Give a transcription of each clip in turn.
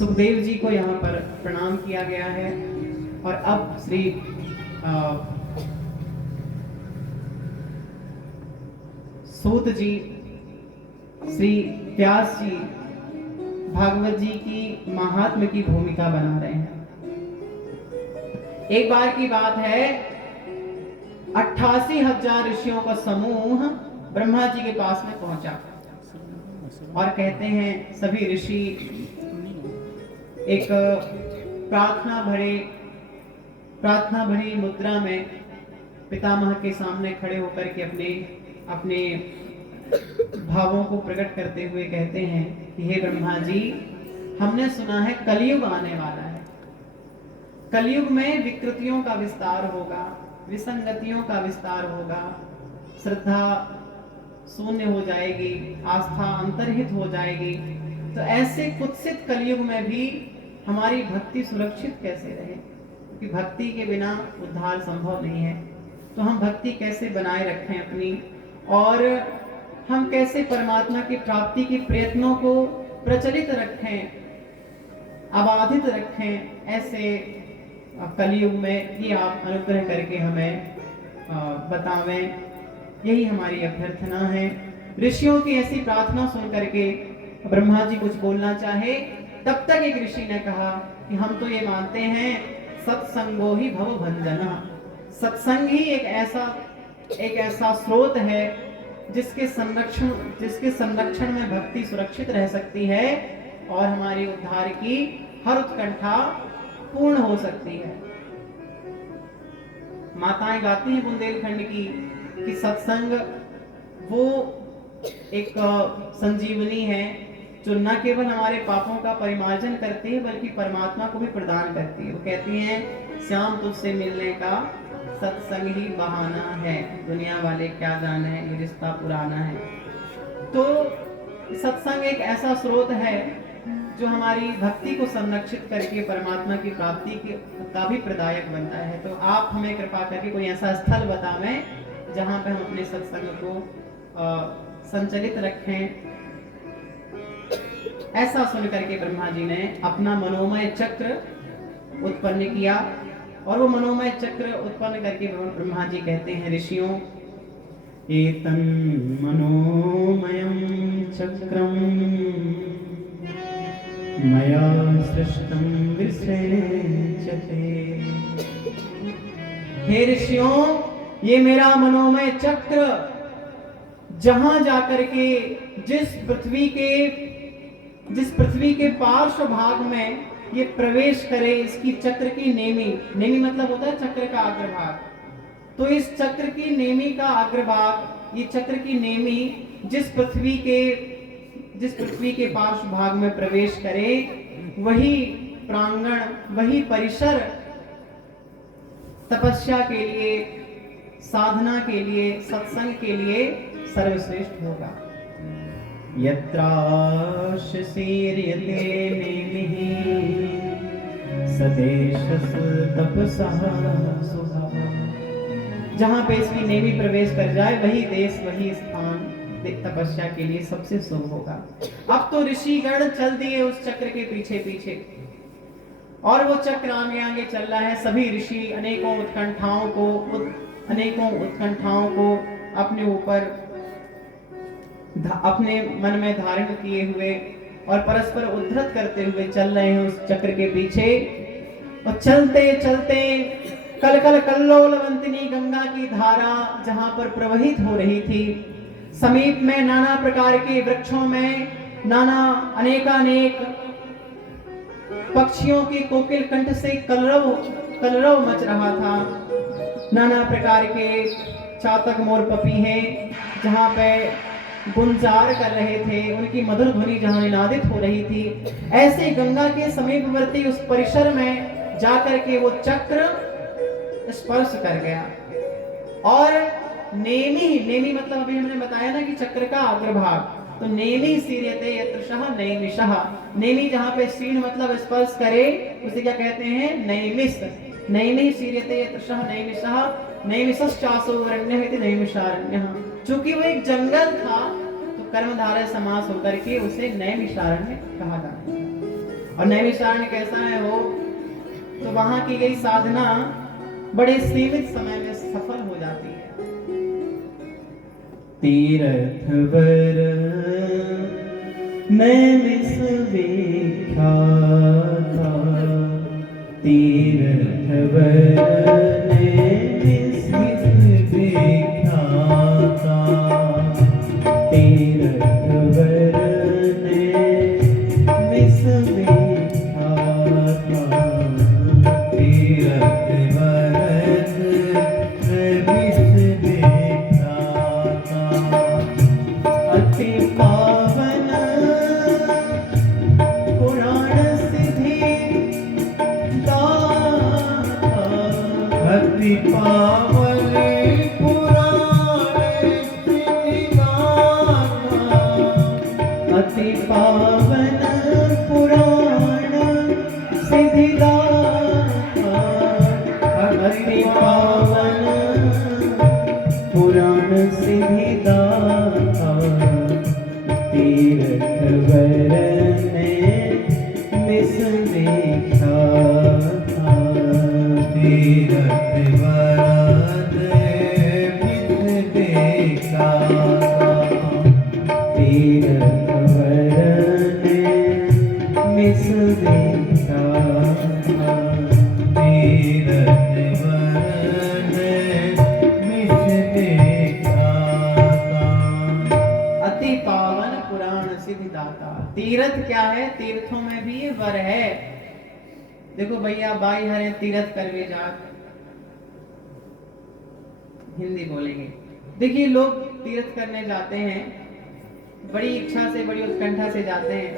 सुखदेव जी को यहाँ पर प्रणाम किया गया है। और अब श्री सूत जी, श्री व्यास जी भागवत जी की महात्म्य की भूमिका बना रहे हैं। एक बार की बात है, 88,000 ऋषियों का समूह ब्रह्मा जी के पास में पहुंचा और कहते हैं सभी ऋषि एक प्रार्थना भरी मुद्रा में पितामह के सामने खड़े होकर के अपने भावों को प्रकट करते हुए कहते हैं कि हे ब्रह्मा जी, हमने सुना है कलयुग आने वाला है। कलयुग में विकृतियों का विस्तार होगा, विसंगतियों का विस्तार होगा, श्रद्धा शून्य हो जाएगी, आस्था अंतर्हित हो जाएगी। तो ऐसे कुत्सित कलयुग में भी हमारी भक्ति सुरक्षित कैसे रहे? क्योंकि भक्ति के बिना उद्धार संभव नहीं है। तो हम भक्ति कैसे बनाए रखें अपनी, और हम कैसे परमात्मा की प्राप्ति के प्रयत्नों को प्रचलित रखें, अबाधित रखें ऐसे कलयुग में, ये आप अनुग्रह करके हमें बतावें। यही हमारी अभ्यर्थना है। ऋषियों की ऐसी प्रार्थना सुन करके ब्रह्मा जी कुछ बोलना चाहे, तब तक एक ऋषि ने कहा कि हम तो ये मानते हैं सत्संगो ही भव भंजना। सत्संग ही एक ऐसा स्रोत है जिसके संरक्षण में भक्ति सुरक्षित रह सकती है और हमारी उद्धार की हर उत्कंठा पूर्ण हो सकती है। माताएं गाती हैं बुंदेलखंड की कि सत्संग वो एक संजीवनी है जो न केवल हमारे पापों का परिमार्जन करती है बल्कि परमात्मा को भी प्रदान करती है। वो कहती हैं, श्याम तुझसे मिलने का सत्संग ही बहाना है, दुनिया वाले क्या जाने, ये रिश्ता पुराना है। तो सत्संग एक ऐसा स्रोत है जो हमारी भक्ति को संरक्षित करके परमात्मा की प्राप्ति का भी प्रदायक बनता है। तो आप हमें कृपा करके कोई ऐसा स्थल बतावें जहां पे हम अपने सत्संग को संचलित रखें। ऐसा सुन करके ब्रह्मा जी ने अपना मनोमय चक्र उत्पन्न किया, और वो मनोमय चक्र उत्पन्न करके ब्रह्मा जी कहते हैं ऋषियों, एतं मनोमयं चक्रम मया सृष्टं विसृज्यते। हे ऋषियों, ये मेरा मनोमय चक्र जहां जाकर के जिस पृथ्वी के पार्श्व भाग में ये प्रवेश करे, इसकी चक्र की नेमी मतलब होता है चक्र का अग्रभाग। तो इस चक्र की नेमी का अग्रभाग, ये चक्र की नेमी जिस पृथ्वी के पार्श्व भाग में प्रवेश करे, वही प्रांगण, वही परिसर तपस्या के लिए, साधना के लिए, सत्संग के लिए सर्वश्रेष्ठ होगा। यत्राश्शीर्यते नेमिः सदेशस तपसः सुभः। जहां पे इसकी नेमी प्रवेश कर जाए, वही देश, वही स्थान तपस्या के लिए सबसे शुभ होगा। अब तो ऋषिगण चल दिए उस चक्र के पीछे पीछे, और वो चक्र आगे आगे चल रहा है। सभी ऋषि अनेकों उत्कंठाओं को अपने ऊपर अपने मन में धारण किए हुए और परस्पर उद्धृत करते हुए चल रहे हैं उस चक्र के पीछे। और चलते चलते कल कल्लोलवंतिनी गंगा की धारा जहां पर प्रवहित हो रही थी, समीप में नाना प्रकार के वृक्षों में अनेकानेक पक्षियों के कोकिल कंठ से कलरव मच रहा था। नाना प्रकार के चातक मोर पपीहे जहां पे गुंजार कर रहे थे, उनकी मधुर ध्वनि जहां निनादित हो रही थी, ऐसे गंगा के समीपवर्ती उस परिसर में जाकर के वो चक्र स्पर्श कर गया। और नेमी मतलब अभी हमने बताया ना कि चक्र का अग्रभाग, तो नेमी सीर्यते यत्रशः नैमिषः। नेमी जहां पे शीर्ण मतलब स्पर्श करे उसे क्या कहते हैं? नैमिष। नैमिष सीर्यते यत्रशः नैमिषः, नैमिषश्चासो अरण्यः इति नैमिषारण्यः। चूंकि वो एक जंगल था तो कर्मधारय समास होकर के उसे नैमिषारण्य कहा जाता है। और नैमिषारण्य कैसा है हो, तो वहां की गई साधना बड़े सीमित समय में सफल हो जाती है। तीरथ वर नैमिष विख्याता, तीरथ वर नैमिष विख्याता, तीरथ वर नैमिष विख्याता, तीरथ वर नैमिष विख्याता, अति पावन पुराण सिद्धि दाता, अति पावन पुराण सिद्धि दाता, अति पावन पुराण सिद्धि दाता, अति पावन पुराण सिद्धि दाता, तीरथ वर नैमिष विख्याता, तीरथ वर नैमिष विख्याता, तीरथ वर नैमिष विख्याता, तीरथ वर नैमिष विख्याता, अति पावन पुराण सिद्धि दाता। तीर्थ क्या है? तीर्थों में भी ये वर है। देखो भैया, बाई हरे तीर्थ करवे जात, हिंदी बोलेंगे। देखिए, लोग तीर्थ करने जाते हैं, बड़ी इच्छा से, बड़ी उत्कंठा से जाते हैं,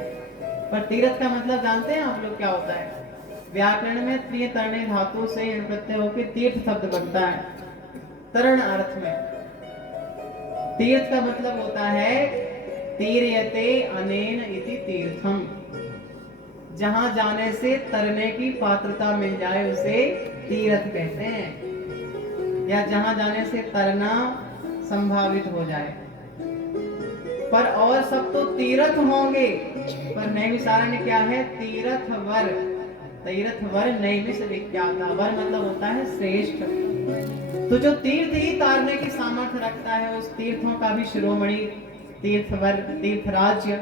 पर तीर्थ का मतलब जानते हैं आप लोग क्या होता है? व्याकरण में त्रिय तरणे धातु से प्रत्यय होकर तीर्थ शब्द बनता है। तरण अर्थ में तीर्थ का मतलब होता है तीर्यते अनेन इति तीर्थम, जहां जाने से तरने की पात्रता मिल जाए उसे तीर्थ कहते हैं, या जहां जाने से तरना संभावित हो जाए। पर और सब तो तीर्थ होंगे, पर नैमिषारण्य क्या है? तीर्थ वर, तीर्थ वर नैमिष विख्याता। वर मतलब होता है श्रेष्ठ। तो जो तीर्थ ही तारने की सामर्थ्य रखता है, उस तीर्थों का भी शिरोमणि तीर्थवर, तीर्थराज्य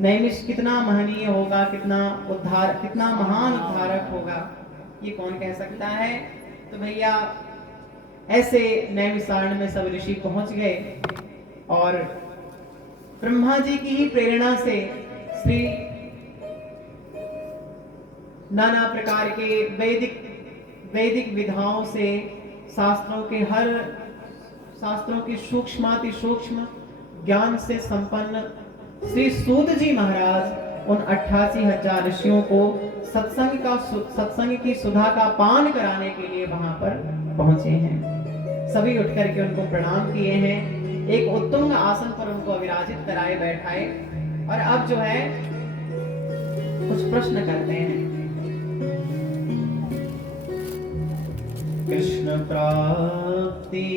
नैमिष कितना महनीय होगा, कितना महान उद्धारक होगा, ये कौन कह सकता है? तो भैया, ऐसे नैमिषारण्य में सब ऋषि पहुंच गए और ब्रह्मा जी की ही प्रेरणा से श्री नाना प्रकार के वैदिक विधाओं से शास्त्रों की सूक्ष्माति सूक्ष्म ज्ञान से संपन्न श्री सूत जी महाराज उन 88,000 ऋषियों को सत्संग की सुधा का पान कराने के लिए वहां पर पहुंचे हैं। सभी उठ करके उनको प्रणाम किए हैं, एक उत्तुंग आसन पर उनको अविराजित कराए बैठाए, और अब जो है कुछ प्रश्न करते हैं। कृष्ण प्राप्ति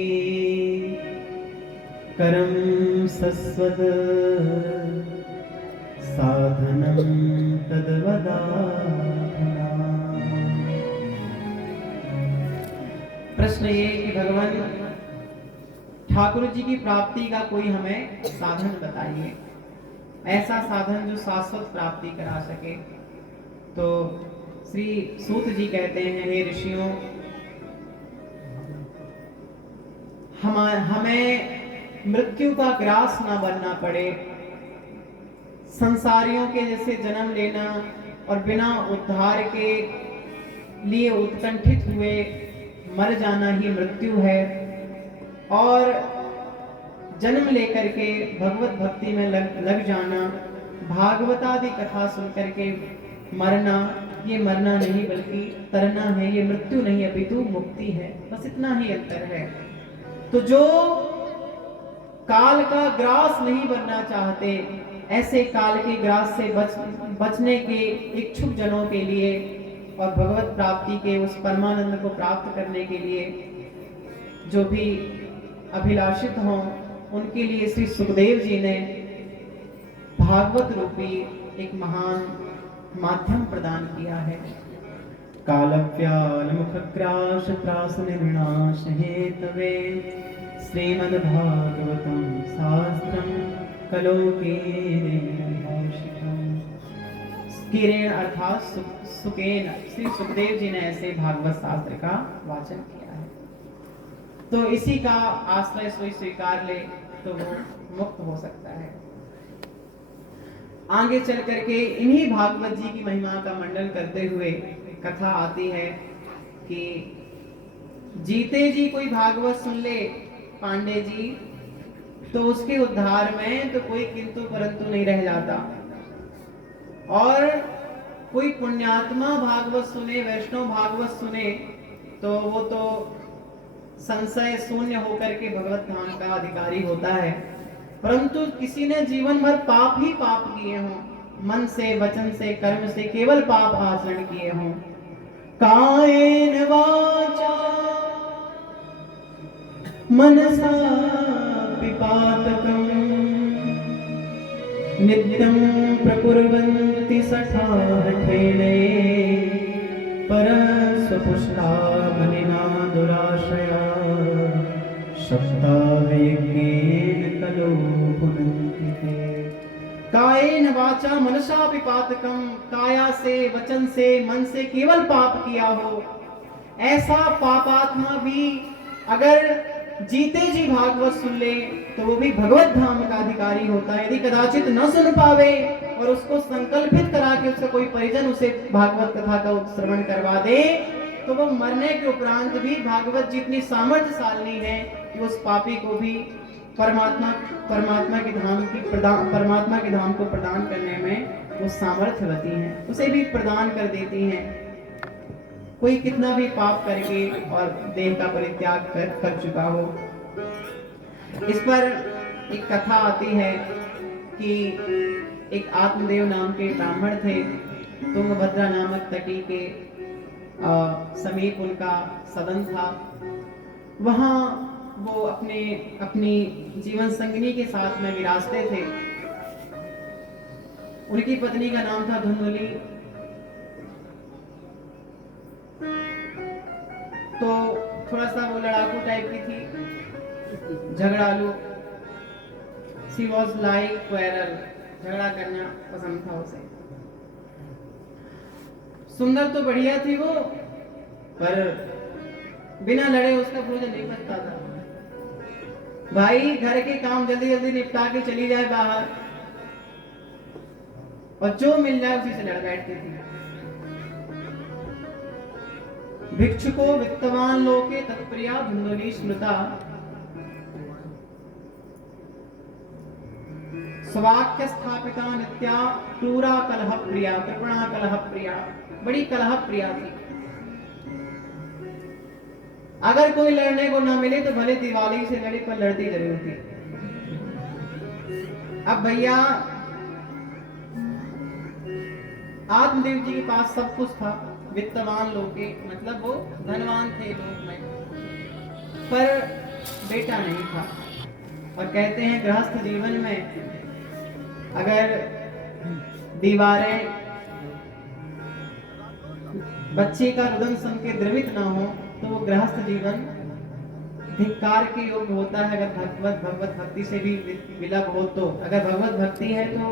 करम सस्वद साधनम तद्वदाधना। प्रश्न ये कि भगवान ठाकुर जी की प्राप्ति का कोई हमें साधन बताइए, ऐसा साधन जो शाश्वत प्राप्ति करा सके। तो श्री सूत जी कहते हैं, हे ऋषियों, हमें मृत्यु का ग्रास ना बनना पड़े, संसारियों के जैसे जन्म लेना और बिना उद्धार के लिए उत्कंठित हुए मर जाना ही मृत्यु है, और जन्म लेकर के भगवत भक्ति में लग जाना, भागवतादि कथा सुन करके मरना, ये मरना नहीं बल्कि तरना है, ये मृत्यु नहीं अपितु मुक्ति है। बस इतना ही अंतर है। तो जो काल का ग्रास नहीं बनना चाहते, ऐसे काल के ग्रास से बचने के इच्छुक जनों के लिए और भगवत प्राप्ति के उस परमानंद को प्राप्त करने के लिए जो भी अभिलाषित हों, उनके लिए श्री सुखदेव जी ने भागवत रूपी एक महान माध्यम प्रदान किया है। कालव्याल मुखग्रास त्रास निर्विनाश हेतवे श्रीमद्भागवतं शास्त्रं कलोकेन किरेण अर्थात सुकेन श्री सुखदेव जी ने ऐसे भागवत शास्त्र का वाचन किया है। तो इसी का आश्रय कोई स्वीकार ले तो वो मुक्त हो सकता है। आगे चल करके इन्हीं भागवत जी की महिमा का मंडन करते हुए कथा आती है कि जीते जी कोई भागवत सुन ले पांडे जी तो उसके उद्धार में तो कोई किंतु परंतु नहीं रह जाता, और कोई पुण्यात्मा भागवत सुने, वैष्णव भागवत सुने तो वो तो संशय शून्य होकर के भगवत धाम का अधिकारी होता है। परंतु किसी ने जीवन भर पाप ही पाप किए हों, मन से, वचन से, कर्म से केवल पाप आचरण किए हों, कायेन वाचा मनसा पिपातकम् नित्यं प्रकुर्वन्ति सठाठेने परस्वपुष्टा मनिना दुराशया सप्ताहयज्ञेन कलो भुनन्ति ते। कायेन वाचा मनसा पिपातकम, काया से, वचन से, मन से केवल पाप किया हो, ऐसा पापात्मा भी अगर जीते जी भागवत सुन ले तो वो भी भगवत धाम का अधिकारी होता है। यदि कदाचित न सुन पावे और उसको संकल्पित करा के उसका कोई परिजन उसे भागवत कथा का श्रवण करवा दे तो वो मरने के उपरांत भी भागवत जितनी सामर्थ्यशाली है कि उस पापी को भी परमात्मा के धाम को प्रदान करने में वो सामर्थ्यवती हैं, उसे भी प्रदान कर देती हैं। कोई कितना भी पाप करके और देह का परित्याग कर चुका हो। इस पर एक कथा आती है कि एक आत्मदेव नाम के ब्राह्मण थे। तुंगभद्रा नामक तटी के समीप उनका सदन था। वहां वो अपनी जीवन संगिनी के साथ में विराजते थे। उनकी पत्नी का नाम था धुंधुली। तो थोड़ा सा वो लड़ाकू टाइप की थी, झगड़ालू। शी वॉज लाइक क्वेरल, झगड़ा करना पसंद था उसे। सुंदर तो बढ़िया थी वो, पर बिना लड़े उसका भोजन नहीं पचता था। भाई घर के काम जल्दी जल्दी निपटा के चली जाए बाहर, और जो मिल जाए उसी से लड़ बैठती थी। भिक्षुको वित्तवान लोके तत्प्रिया धुंधुली स्मृता, स्वाक्य स्थापिता नित्या क्रूरा कलह प्रिया, कृपणा कलह प्रिया, बड़ी कलह प्रिया थी। अगर कोई लड़ने को ना मिले तो भले दिवाली से लड़ी, पर लड़ती जरूर थी। अब भैया आत्मदेव जी के पास सब कुछ था, वित्तवान लोग के मतलब वो धनवान थे लोग में, पर बेटा नहीं था। और कहते हैं गृहस्थ जीवन में अगर दीवारें बच्चे का रुदन सुन के द्रवित ना हो तो वो गृहस्थ जीवन धिक्कार के योग्य होता है। अगर भगवत भक्ति से भी विलग हो तो, अगर भगवत भक्ति है तो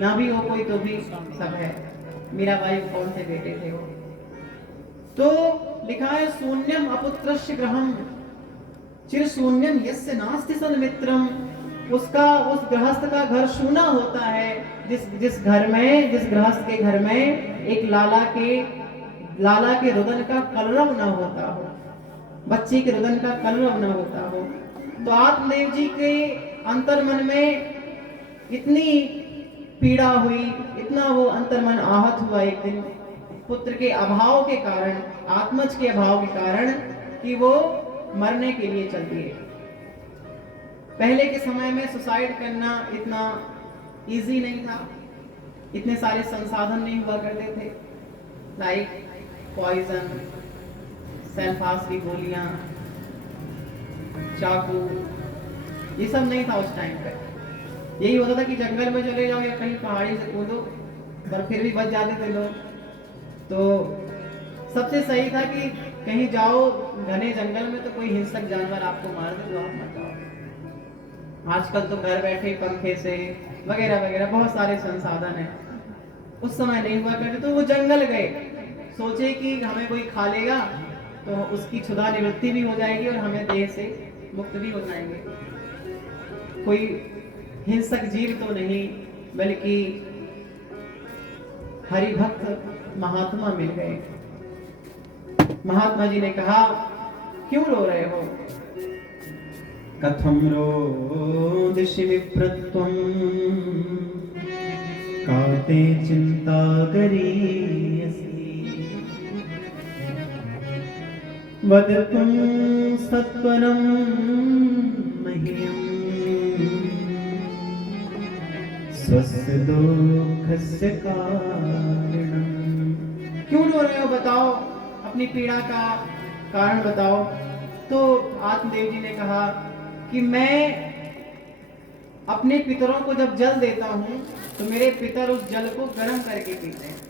ना भी हो कोई तो भी सब है। मीराबाई कौन से बेटे थे वो। तो लिखा है शून्यम अपुत्रस्य गृहम चिर शून्यम यस्य नास्ति सन्मित्रम। उसका, उस गृहस्थ का घर सूना होता है जिस गृहस्थ के घर में एक लाला के रुदन का कलरव न होता हो, बच्चे के रुदन का कलरव न होता हो। तो आत्मदेव जी के अंतर्मन में इतनी पीड़ा हुई, इतना वो अंतर्मन आहत हुआ एक दिन पुत्र के अभाव के कारण, आत्मज के अभाव के कारण, कि वो मरने के लिए चल दिए। पहले के समय में सुसाइड करना इतना इजी नहीं था, इतने सारे संसाधन नहीं हुआ करते थे, लाइक पॉइजन, सेल्फास की गोलियां, चाकू, ये सब नहीं था उस टाइम पे। यही होता था कि जंगल में चले जाओ या कहीं पहाड़ी से कूदो, पर फिर भी बच जाते थे लोग। तो सबसे सही था कि कहीं जाओ घने जंगल में तो कोई हिंसक जानवर आपको मार दे तो आप मर जाओ। आजकल तो घर बैठे पंखे से वगैरह वगैरह बहुत सारे संसाधन हैं। उस समय नहीं हुआ करते, तो वो जंगल गए, सोचे कि हमें कोई खा लेगा तो उसकी क्षुधा निवृत्ति भी हो जाएगी और हमें देह से मुक्त भी हो जाएंगे। कोई हिंसक जीव तो नहीं, बल्कि हरिभक्त महात्मा मिल गए। महात्मा जी ने कहा, क्यों रो रहे हो? कथम रोदिषि विप्रत्वं काते चिंता करीयसि वदतुं सत्वरं मह्यं स्वस्य दुःखस्य कारणम्। क्यों रो रहे हो, बताओ, अपनी पीड़ा का कारण बताओ। तो आत्मदेव जी ने कहा कि मैं अपने पितरों को जब जल देता हूं तो मेरे पितर उस जल को गर्म करके पीते हैं।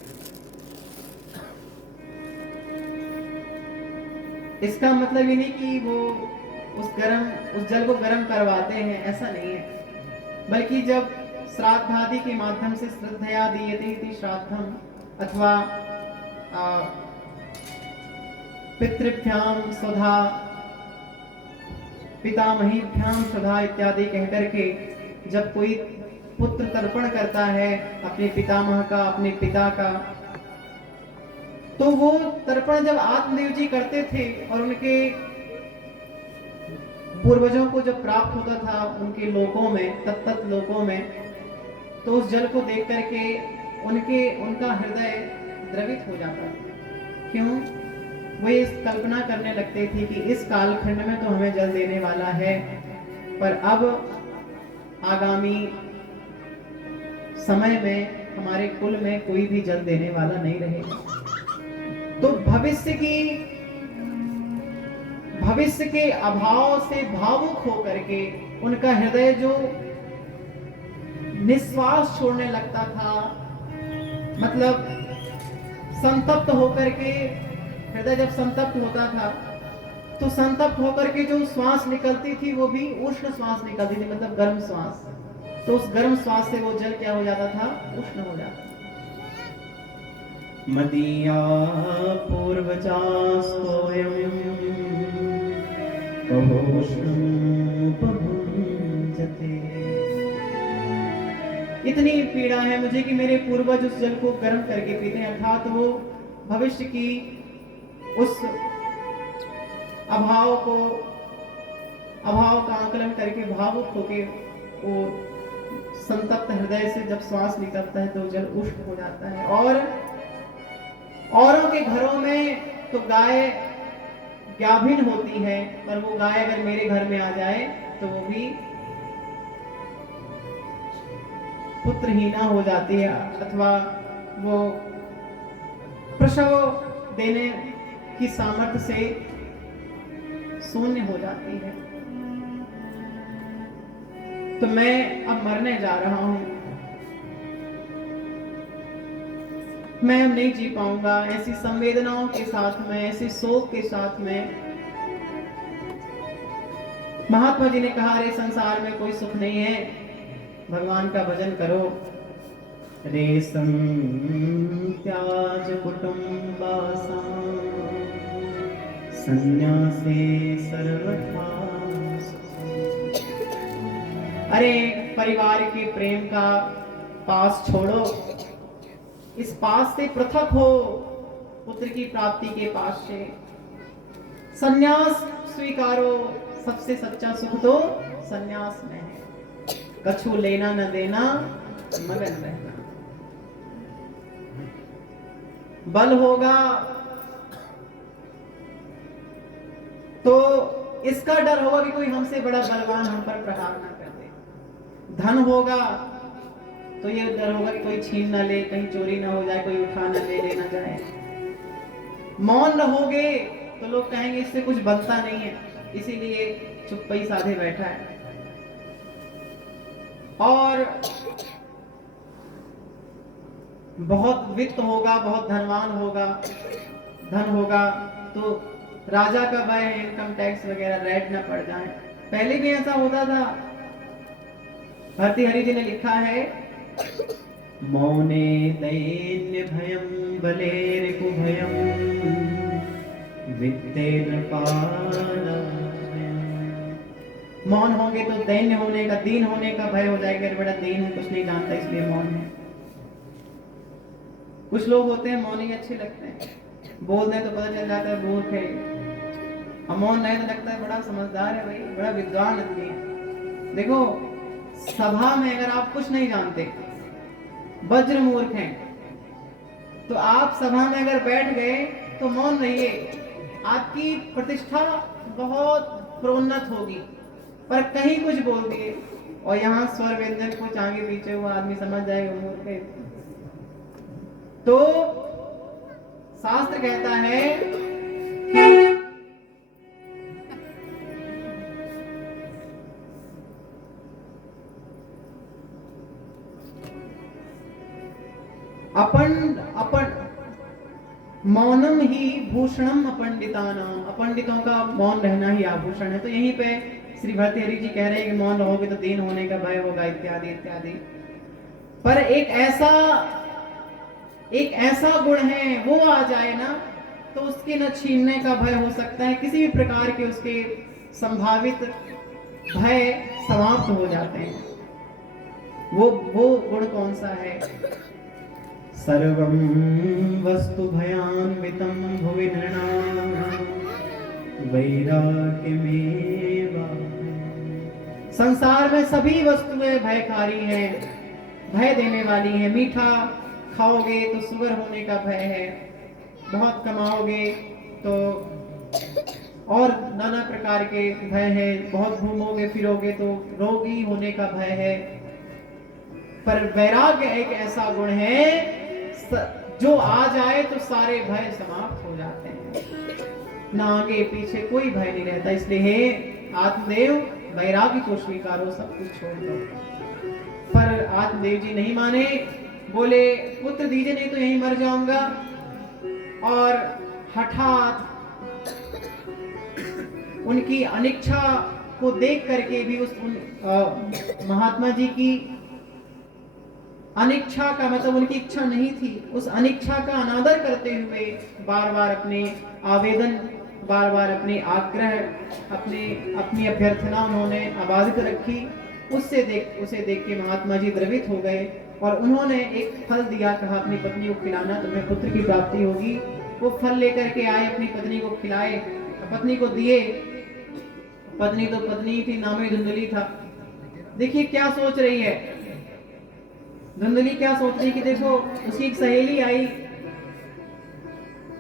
इसका मतलब ये नहीं कि वो उस जल को गर्म करवाते हैं, ऐसा नहीं है। बल्कि जब श्राद्ध आदि के माध्यम से श्रद्धया दीयते इति श्राद्धम अथवा पितृभ्याम स्वधा पितामहीभ्याम स्वधा इत्यादि कहकर के जब कोई पुत्र तर्पण करता है अपने पितामह का, अपने पिता का, तो वो तर्पण जब आत्मदेव जी करते थे और उनके पूर्वजों को जब प्राप्त होता था उनके लोकों में, तत्त लोकों में, तो उस जल को देख करके उनका हृदय द्रवित हो जाता था। क्यों? वो इस कल्पना करने लगते थे कि इस कालखंड में तो हमें जल देने वाला है, पर अब आगामी समय में हमारे कुल में कोई भी जल देने वाला नहीं रहेगा। तो भविष्य के अभाव से भावुक होकर के उनका हृदय जो निश्वास छोड़ने लगता था, मतलब संतप्त होकर के, हृदय जब संतप्त होता था तो संतप्त होकर के जो श्वास निकलती थी वो भी उष्ण श्वास निकलती थी, मतलब गर्म श्वास। तो उस गर्म श्वास से वो जल क्या हो जाता था? उष्ण हो जाता था। मदीया पूर्वजा सोयम कहोष्णमुपभुञ्जते। इतनी पीड़ा है मुझे कि मेरे पूर्वज उस जल को गर्म करके पीते हैं, अर्थात वो भविष्य की उस अभाव का आकलन करके भावुक होके वो संतप्त हृदय से जब श्वास निकलता है तो जल उष्ण हो जाता है। और औरों के घरों में तो गाय गाभिन होती है, पर वो गाय अगर मेरे घर में आ जाए तो वो भी पुत्रहीना हो जाती है, अथवा वो प्रसव देने की सामर्थ्य से शून्य हो जाती है। तो मैं अब मरने जा रहा हूं, मैं अब नहीं जी पाऊंगा ऐसी संवेदनाओं के साथ में, ऐसे शोक के साथ में। महात्मा जी ने कहा, अरे संसार में कोई सुख नहीं है, भगवान का भजन करो। रेशम त्याज कुटुंबासा संन्यासे सर्वथा। अरे परिवार के प्रेम का पास छोड़ो, इस पास से पृथक हो, पुत्र की प्राप्ति के पास से संन्यास स्वीकारो। सबसे सच्चा सुख तो संन्यास में है। कछु लेना न देना, मगन रहना। बल होगा तो इसका डर होगा कि कोई हमसे बड़ा बलवान हम पर प्रहार ना कर दे। धन होगा तो ये डर होगा कि कोई छीन ना ले, कहीं चोरी ना हो जाए, कोई उठा ना ले ना जाए। मौन रहोगे तो लोग कहेंगे इससे कुछ बनता नहीं है, इसीलिए चुप्पी साधे बैठा है। और बहुत वित्त होगा, बहुत धनवान होगा, धन होगा, तो राजा का भय है इनकम टैक्स वगैरह रेड न पड़ जाए। पहले भी ऐसा होता था। भर्तृहरि जी ने लिखा है, मौने दैन्य भयम बलेरिपु भयम वित्ते नृपाला। मौन होंगे तो दैन्य होने का, दीन होने का भय हो जाएगा। अरे बड़ा दीन है, कुछ नहीं जानता इसलिए मौन है। कुछ लोग होते हैं मौन ही अच्छे लगते हैं, बोल दें तो पता चल जाता है मूर्ख है, और मौन नहीं तो लगता है बड़ा समझदार है, भाई बड़ा विद्वान आदमी है। देखो सभा में अगर आप कुछ नहीं जानते, वज्र मूर्ख हैं, तो आप सभा में अगर बैठ गए तो मौन रहिए, आपकी प्रतिष्ठा बहुत प्रोन्नत होगी। पर कहीं कुछ बोल दिए और यहाँ स्वर व्यंजन कुछ आगे पीछे हुआ, आदमी समझ जाएगा मूर्ख है। तो शास्त्र कहता है कि अपन मौनम ही भूषणम अपंडितानाम, अपंडितों का मौन रहना ही आभूषण है। तो यहीं पे श्री भर्तृहरि जी कह रहे हैं कि मौन रहोगे तो दीन होने का भय होगा, इत्यादि इत्यादि। पर एक ऐसा गुण है, वो आ जाए ना तो उसके न छीनने का भय हो सकता है, किसी भी प्रकार के उसके संभावित भय समाप्त हो जाते हैं। वो गुण कौन सा है? सर्वं वस्तु भयान्वितं भुवि नृणां वैराग्यमेव। संसार में सभी वस्तुएं भयकारी हैं, भय देने वाली हैं। मीठा खाओगे तो शुगर होने का भय है, बहुत कमाओगे तो और नाना प्रकार के भय है, बहुत घूमोगे फिरोगे तो रोगी होने का भय है। पर वैराग्य एक ऐसा गुण है जो आ जाए तो सारे भय समाप्त हो जाते हैं, ना आगे पीछे कोई भय नहीं रहता। इसलिए हे आत्मदेव, वैराग्य को स्वीकारो, सब कुछ छोड़ दो। पर आत्मदेव जी नहीं माने, बोले पुत्र दीजिए नहीं तो यहीं मर जाऊंगा। और हठात उनकी अनिच्छा को देख करके भी उस महात्मा जी की अनिच्छा का मतलब उनकी इच्छा नहीं थी, उस अनिच्छा का अनादर करते हुए बार बार अपने आवेदन, बार बार अपने आग्रह, अपनी अभ्यर्थना उन्होंने आबादित रखी। उसे देख के महात्मा जी द्रवित हो गए और उन्होंने एक फल दिया, कहा अपनी पत्नी को खिलाना, तुम्हें पुत्र की प्राप्ति होगी। वो फल लेकर के आए, अपनी पत्नी को खिलाए, पत्नी को दिए। पत्नी तो पत्नी थी, नाम ही धुंधली था। देखिए क्या सोच रही है धुंधली, क्या सोच रही कि देखो उसकी एक सहेली आई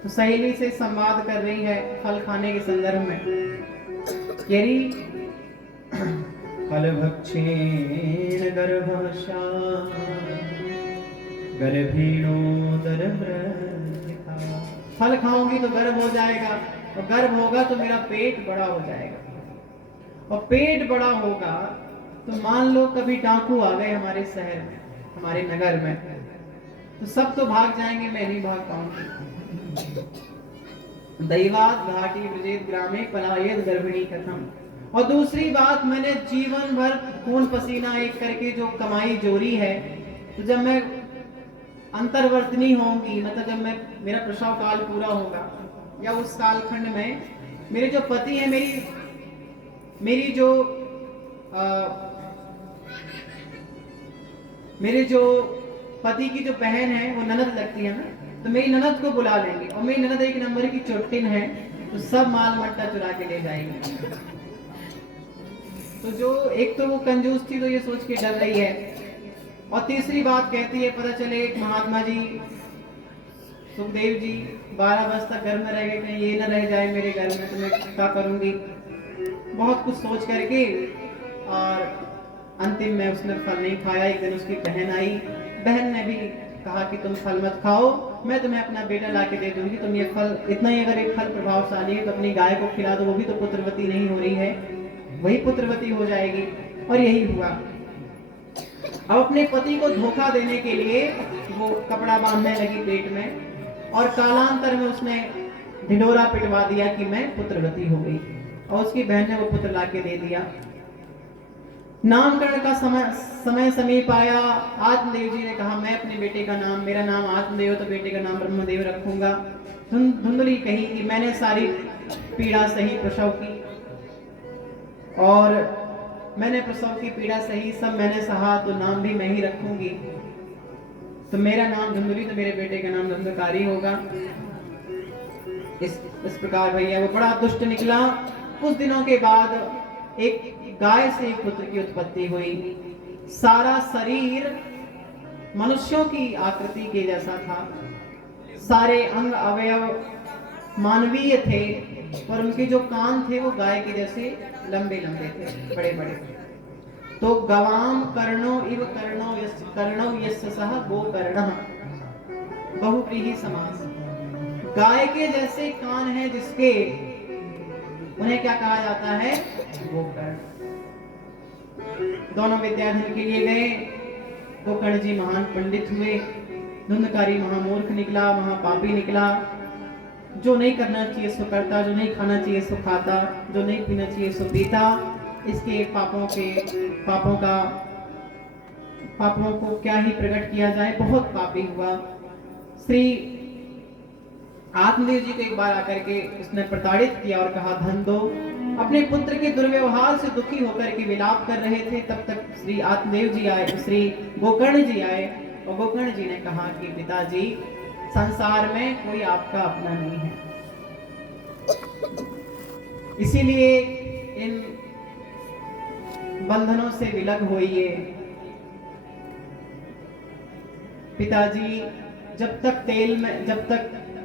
तो सहेली से संवाद कर रही है फल खाने के संदर्भ में। कह रही फल भक्षेण गर्भाशा गर्भेणोदर वृद्धिका। फल खाऊंगी तो गर्भ हो जाएगा, और गर्भ होगा तो मेरा पेट बड़ा हो जाएगा, और पेट बड़ा होगा तो मान लो कभी डाकू आ गए हमारे शहर में, हमारे नगर में, तो सब तो भाग जाएंगे, मैं नहीं भाग पाऊंगी। दैवात घाटी ब्रजेत ग्रामे पलायत गर्भिणी कथम। और दूसरी बात, मैंने जीवन भर खून पसीना एक करके जो कमाई जोरी है, तो जब मैं अंतर्वर्तनी होंगी, मतलब जब मैं मेरा प्रसव काल पूरा होगा या उस कालखंड में मेरे जो पति है, मेरे जो पति की जो बहन है वो ननद लगती है ना, तो मेरी ननद को बुला लेंगे, और मेरी ननद एक नंबर की चोटिन है, तो सब माल मट्टा चुरा के ले जाएंगे। तो जो एक तो वो कंजूस थी, तो ये सोच के डर रही है। और तीसरी बात कहती है, पता चले एक महात्मा जी सुखदेव जी 12 बजे तक घर में रह गए, कहीं ये न रह जाए मेरे घर में, तो मैं क्या करूंगी। बहुत कुछ सोच करके और अंतिम में उसने फल नहीं खाया। एक दिन उसकी बहन आई, बहन ने भी कहा कि तुम फल मत खाओ, मैं तुम्हें अपना बेटा लाके दे दूंगी, तुम ये फल, इतना ही अगर एक फल प्रभावशाली है तो अपनी गाय को खिला दो, वो भी तो पुत्रवती नहीं हो रही है, वही पुत्रवती हो जाएगी। और यही हुआ। अब अपने पति को धोखा देने के लिए वो कपड़ा बांधने लगी पेट में, और कालांतर में उसने ढिंढोरा पिटवा दिया कि मैं पुत्रवती हो गई, और उसकी बहन ने वो पुत्र लाके दे दिया। नामकरण का समय समीप आया। आत्मदेव जी ने कहा मैं अपने बेटे का नाम, मेरा नाम आत्मदेव, तो बेटे का नाम ब्रह्मदेव रखूंगा। धुंधली कही कि मैंने सारी पीड़ा सही प्रसव की, और मैंने प्रसव की पीड़ा सही, सब मैंने सहा, तो नाम भी मैं ही रखूंगी। तो मेरा नाम धुंधली, तो मेरे बेटे का नाम धुंधकारी होगा। इस प्रकार भैया वो बड़ा दुष्ट निकला। कुछ दिनों के बाद एक गाय से एक पुत्र की उत्पत्ति हुई। सारा शरीर मनुष्यों की आकृति के जैसा था, सारे अंग अवयव मानवीय थे, पर उनके जो कान थे वो गाय के जैसे लंबे लंबे थे, बड़े बड़े। तो गवाम कर्णो इव कर्णो यस्य सह गोकर्णः, बहुव्रीहि समास। गाय के जैसे कान है जिसके, उन्हें क्या कहा जाता है? गोकर्ण। दोनों विद्याधन के लिए गए। गोकर्ण जी महान पंडित हुए, धुंधकारी महामूर्ख निकला, महापापी निकला। जो नहीं करना चाहिए सो करता, जो नहीं खाना चाहिए सो खाता, जो नहीं पीना चाहिए सो पीता। इसके पापों को क्या ही प्रकट किया जाए, बहुत पापी हुआ। श्री आत्मदेव जी को एक बार आकर के उसने प्रताड़ित किया और कहा धन दो। अपने पुत्र के दुर्व्यवहार से दुखी होकर के विलाप कर रहे थे, तब तक श्री आत्मदेव जी आए, श्री गोकर्ण जी आए, और गोकर्ण जी ने कहा कि पिताजी, संसार में कोई आपका अपना नहीं है, इसीलिए इन बंधनों से विलग होइए। पिताजी, जब तक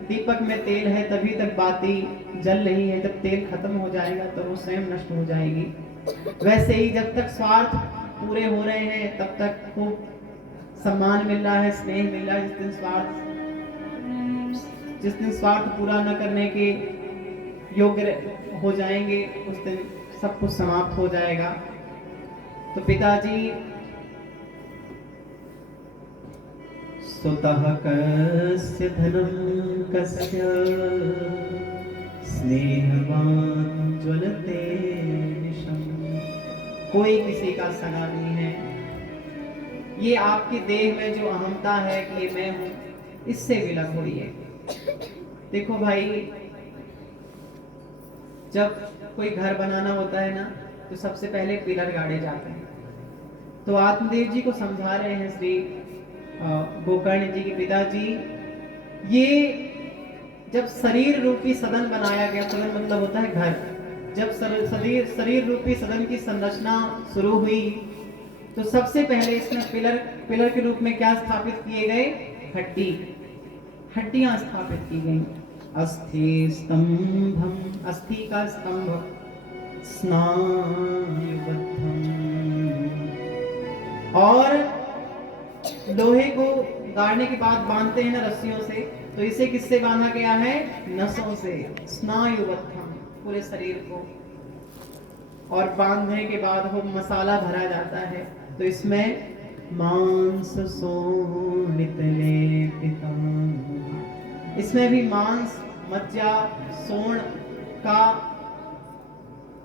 दीपक में तेल है तभी तक बाती जल रही है, जब तेल खत्म हो जाएगा तो वो स्वयं नष्ट हो जाएगी। वैसे ही जब तक स्वार्थ पूरे हो रहे हैं तब तक खूब सम्मान मिल रहा है, स्नेह मिल रहा है। जिस दिन स्वार्थ पूरा न करने के योग्य हो जाएंगे, उस दिन सब कुछ समाप्त हो जाएगा। तो पिताजी, सुतः कस्य धनं कस्य स्नेहवान् ज्वलते निशम्। कोई किसी का सगा नहीं है। ये आपकी देह में जो अहमता है कि ये मैं हूं, इससे विलग होइए। देखो भाई, जब कोई घर बनाना होता है ना, तो सबसे पहले पिलर गाड़े जाते हैं। तो आत्मदेव जी को समझा रहे हैं श्री गोकर्ण जी के पिताजी, ये जब शरीर रूपी सदन बनाया गया, सदन मतलब होता है घर, जब शरीर रूपी सदन की संरचना शुरू हुई, तो सबसे पहले इसमें पिलर के रूप में क्या स्थापित किए गए? हड्डियां स्थापित की गई। अस्थि स्तंभम, अस्थि का स्तंभ, स्नायुबद्धम, और लोहे को गाड़ने के बाद बांधते हैं ना रस्सियों से, तो इसे किससे बांधा गया है? नसों से, स्नायुबद्धम, पूरे शरीर को। और बांधने के बाद वो मसाला भरा जाता है, तो इसमें मांस सोनित लेपितम, इसमें भी मांस, मज्जा, सोन का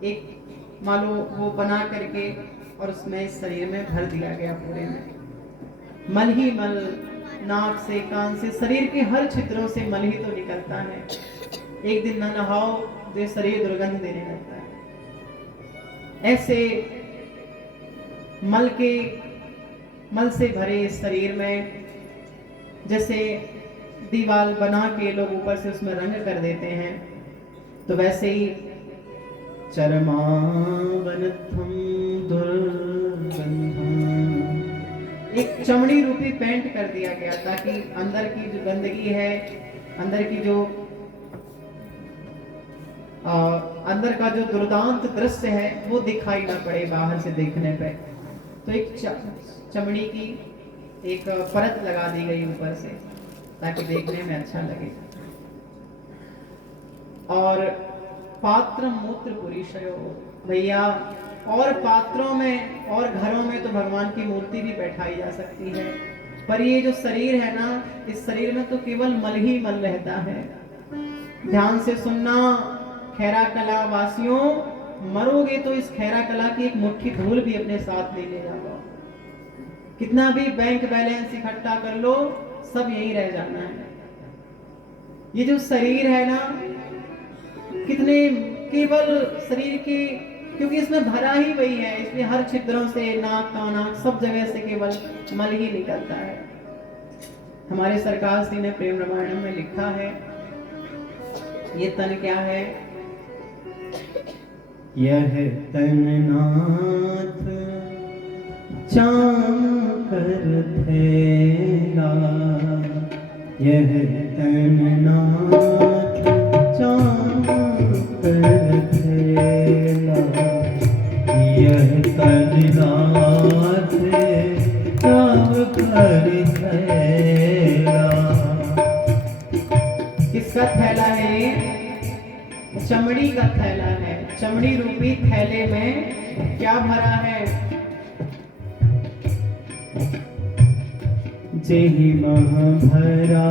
एक मालो वो बना करके, और उसमें शरीर में भर दिया गया पूरे में। मल ही मल, नाक से, कान से, शरीर के हर छिद्रों से मल ही तो निकलता है। एक दिन न नहाओ तो शरीर दुर्गंध देने लगता है। ऐसे मल से भरे इस शरीर में जैसे दीवार बना के लोग ऊपर से उसमें रंग कर देते हैं, तो वैसे ही चरमावनथम दुर्गंधम, एक चमड़ी रूपी पेंट कर दिया गया, ताकि अंदर की जो गंदगी है, अंदर का जो दुर्दांत दृश्य है वो दिखाई ना पड़े बाहर से देखने पे। तो एक चमड़ी की एक परत लगा दी गई ऊपर से, ताकि देखने में अच्छा लगे। और पात्र मूत्र पुरीशयो, भैया, और पात्रों में और घरों में तो भगवान की मूर्ति भी बैठाई जा सकती है। पर ये जो शरीर है ना, इस शरीर में तो केवल मल ही मल रहता है। ध्यान से सुनना खैरा कला वासियों, मरोगे तो इस खैरा कला की एक मुट्ठी धूल भी अपने साथ नहीं ले जाओ। कितना भी बैंक बैलेंस इकट्ठा कर लो, सब यहीं रह जाना है। ये जो शरीर है ना, कितने केवल शरीर के, क्योंकि इसमें भरा ही वही है, इसमें हर छिद्रों से, नाक कान सब जगह से केवल मल ही निकलता है। हमारे सरकार श्री ने प्रेम रामायण में लिखा है, ये तन क्या है? यह तन नाथ चाकर थैला, यह तन नाथ चाकर थैला, यह तन नाथ चाकर थैला। किसका थैला है ये? चमड़ी का थैला है। चमड़ी रूपी थैले में क्या भरा है? जेहि मह भरा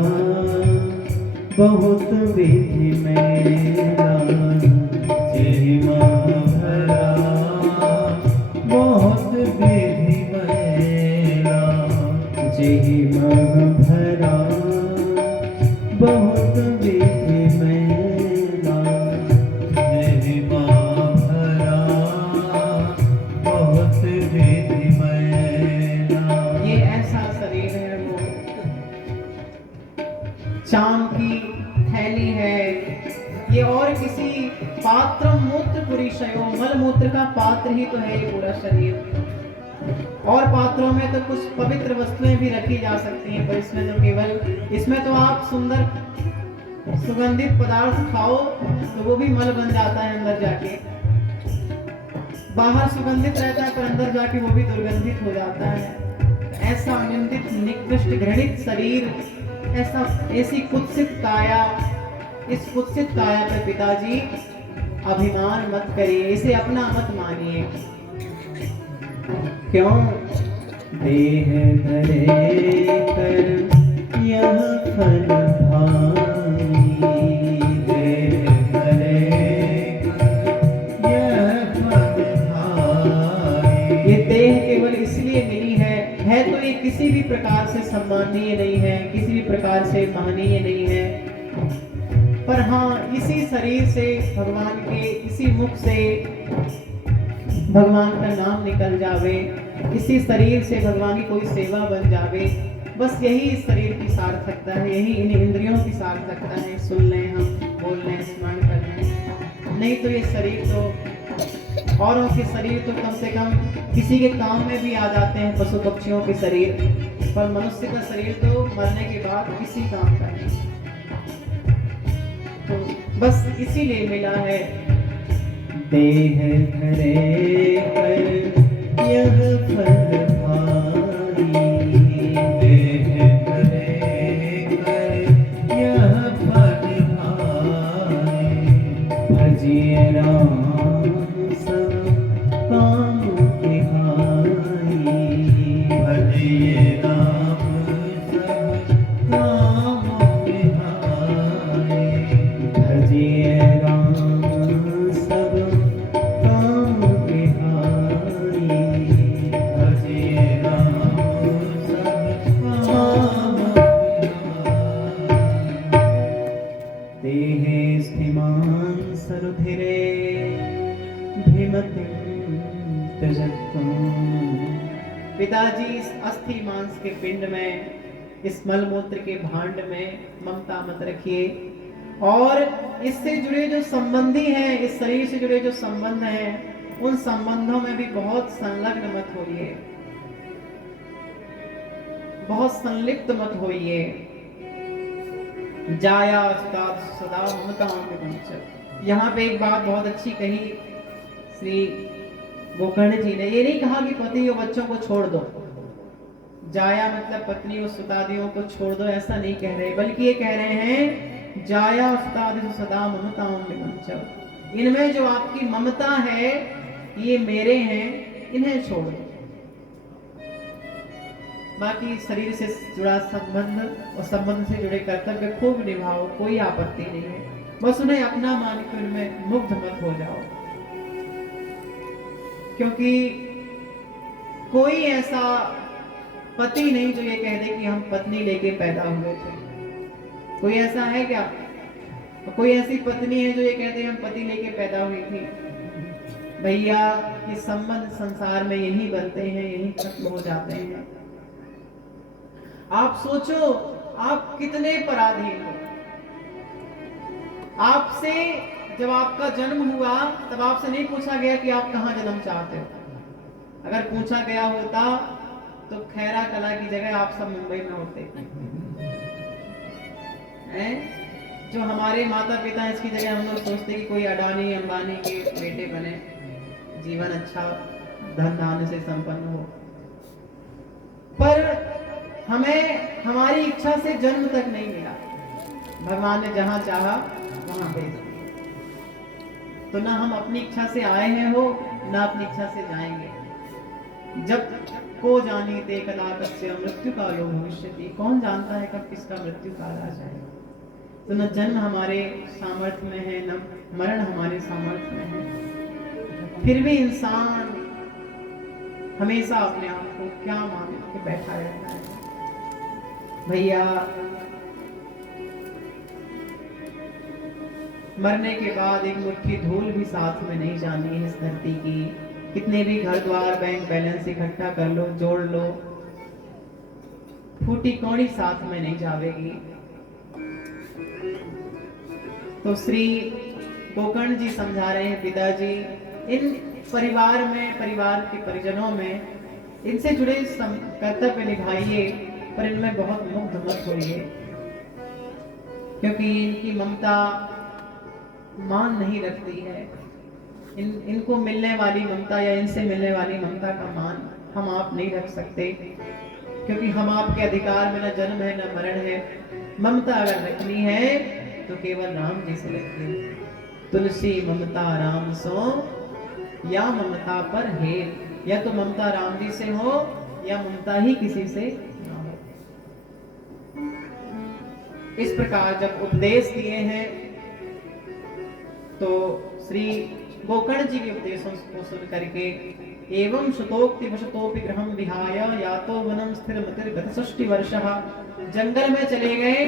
बहुत विधि मेला, जेहि मह भरा बहुत विधि मेला, जेहि मह भरा बहुत विधि मेला, जेहि मह भरा बहुत विधि मेला। ये ऐसा शरीर है, वो चाम की थैली है ये, और किसी पात्र मूत्र पुरीशयो, मल मूत्र का पात्र ही तो है ये पूरा शरीर। और पात्रों में तो कुछ पवित्र वस्तुएं भी रखी जा सकती हैं, पर इसमें तो केवल, इसमें तो आप सुंदर सुगंधित पदार्थ खाओ तो वो भी मल बन जाता है अंदर जाके। बाहर सुगंधित रहता है पर अंदर जाके वो भी दुर्गंधित हो जाता है। ऐसा निंदित, निकृष्ट, घृणित शरीर, ऐसी कुत्सित काया, इस कुत्सित काया पर पिताजी अभिमान मत करिए, इसे अपना मत मानिए। क्यों? देह धरे कर यह फल भाई, देह धरे कर यह फल भाई। ये देह केवल इसलिए मिली है तो ये किसी भी प्रकार से सम्माननीय नहीं है, किसी भी प्रकार से महनीय नहीं है। पर हाँ, इसी शरीर से भगवान के, इसी मुख से भगवान का नाम निकल जावे, इसी शरीर से भगवान की कोई सेवा बन जावे, बस यही इस शरीर की सार्थकता है, यही इन इंद्रियों की सार्थकता है। सुन लें हम, बोल लें, स्मरण कर लें, नहीं तो ये शरीर तो, औरों के शरीर तो कम से कम किसी के काम में भी आ जाते हैं, पशु पक्षियों के शरीर, पर मनुष्य का शरीर तो मरने के बाद किसी काम का नहीं। तो बस इसीलिए मिला है। देह धरे कर यह फल भाई, देह धरे कर यह फल भाई। भजिए राम सब काम तिहाई, भजिए राम सब काम तिहाई, भजिए राम सब काम तिहाई, भजिए राम सब काम तिहाई। देहे स्थिमान सरुधिरे भीमतिं त्यजत्वम्। पिताजी इस अस्थि मांस के पिंड में, इस मलमूत्र के भांड में ममता मत रखिए, और इससे जुड़े जो संबंधी हैं, इस शरीर से जुड़े जो संबंध हैं, उन संबंधों में भी बहुत संलग्न मत होइए, बहुत संलिप्त मत होइए। जाया सदा ममताओं के पंच। यहाँ पे एक बात बहुत अच्छी कही श्री गोकर्ण जी ने, ये नहीं कहा कि पति और बच्चों को छोड़ दो, जाया मतलब पत्नी और सुतादियों को छोड़ दो, ऐसा नहीं कह रहे, बल्कि ये कह रहे हैं जाया सुतादि सदा ममताओं में पंच। इनमें जो आपकी ममता है, ये मेरे हैं, इन्हें छोड़ दो। बाकी शरीर से जुड़ा संबंध और संबंध से जुड़े कर्तव्य खूब निभाओ, कोई आपत्ति नहीं है। बस उन्हें अपना मान के उनमें मुग्ध मत हो जाओ, क्योंकि कोई ऐसा पति नहीं जो ये कह दे कि हम पत्नी लेके पैदा हुए थे। कोई ऐसा है क्या? कोई ऐसी पत्नी है जो ये कहते हम पति लेके पैदा हुई थी? भैया ये संबंध संसार में यही बनते हैं, यही खत्म हो जाते हैं। आप सोचो, आप कितने पराधीन हो। आपसे जब आपका जन्म हुआ तब आपसे नहीं पूछा गया कि आप कहां जन्म चाहते हो। अगर पूछा गया होता तो खैरा कला की जगह आप सब मुंबई में होते हैं। जो हमारे माता पिता इसकी जगह हम लोग सोचते कि कोई अडानी अंबानी के बेटे बने, जीवन अच्छा धन धान्य से संपन्न हो। पर हमें हमारी इच्छा से जन्म तक नहीं मिला, भगवान ने जहां चाहा वहां भेज दिया। तो ना हम अपनी इच्छा से आए हैं हो, ना अपनी इच्छा से जाएंगे। जब को जानी ते कदा कस्य मृत्यु कालो भविष्यति, कौन जानता है कब किसका मृत्यु काल आ जाएगा। तो न जन्म हमारे सामर्थ्य में है, न मरण हमारे सामर्थ्य में है। फिर भी इंसान हमेशा अपने आप को क्या मान के बैठा रहता है। भैया मरने के बाद एक मुट्ठी धूल भी साथ में नहीं जानी है इस धरती की। कितने भी घर द्वार बैंक बैलेंस इकट्ठा कर लो, जोड़ लो, फूटी कौड़ी साथ में नहीं जावेगी। तो श्री गोकर्ण जी समझा रहे हैं, पिताजी इन परिवार में, परिवार के परिजनों में इनसे जुड़े कर्तव्य निभाइए, पर इनमें बहुत मुग्ध मत होइए, क्योंकि इनकी ममता मान नहीं रखती है। इनको मिलने वाली ममता या इनसे मिलने वाली ममता का मान हम आप नहीं रख सकते, क्योंकि हम आपके अधिकार में न जन्म है न मरण है। ममता अगर रखनी है तो केवल राम जी से रखिए। तुलसी ममता राम सो या ममता पर है, या तो ममता राम जी से हो या ममता ही किसी से ना हो। इस प्रकार जब उपदेश दिए हैं तो श्री गोकर्ण जी के उपदेशों को सुन करके एवं शुतोक्ति वशतोपि गृहं विहाय यातो वनम स्थिर मतिर गतषष्टि वर्षः, जंगल में चले गए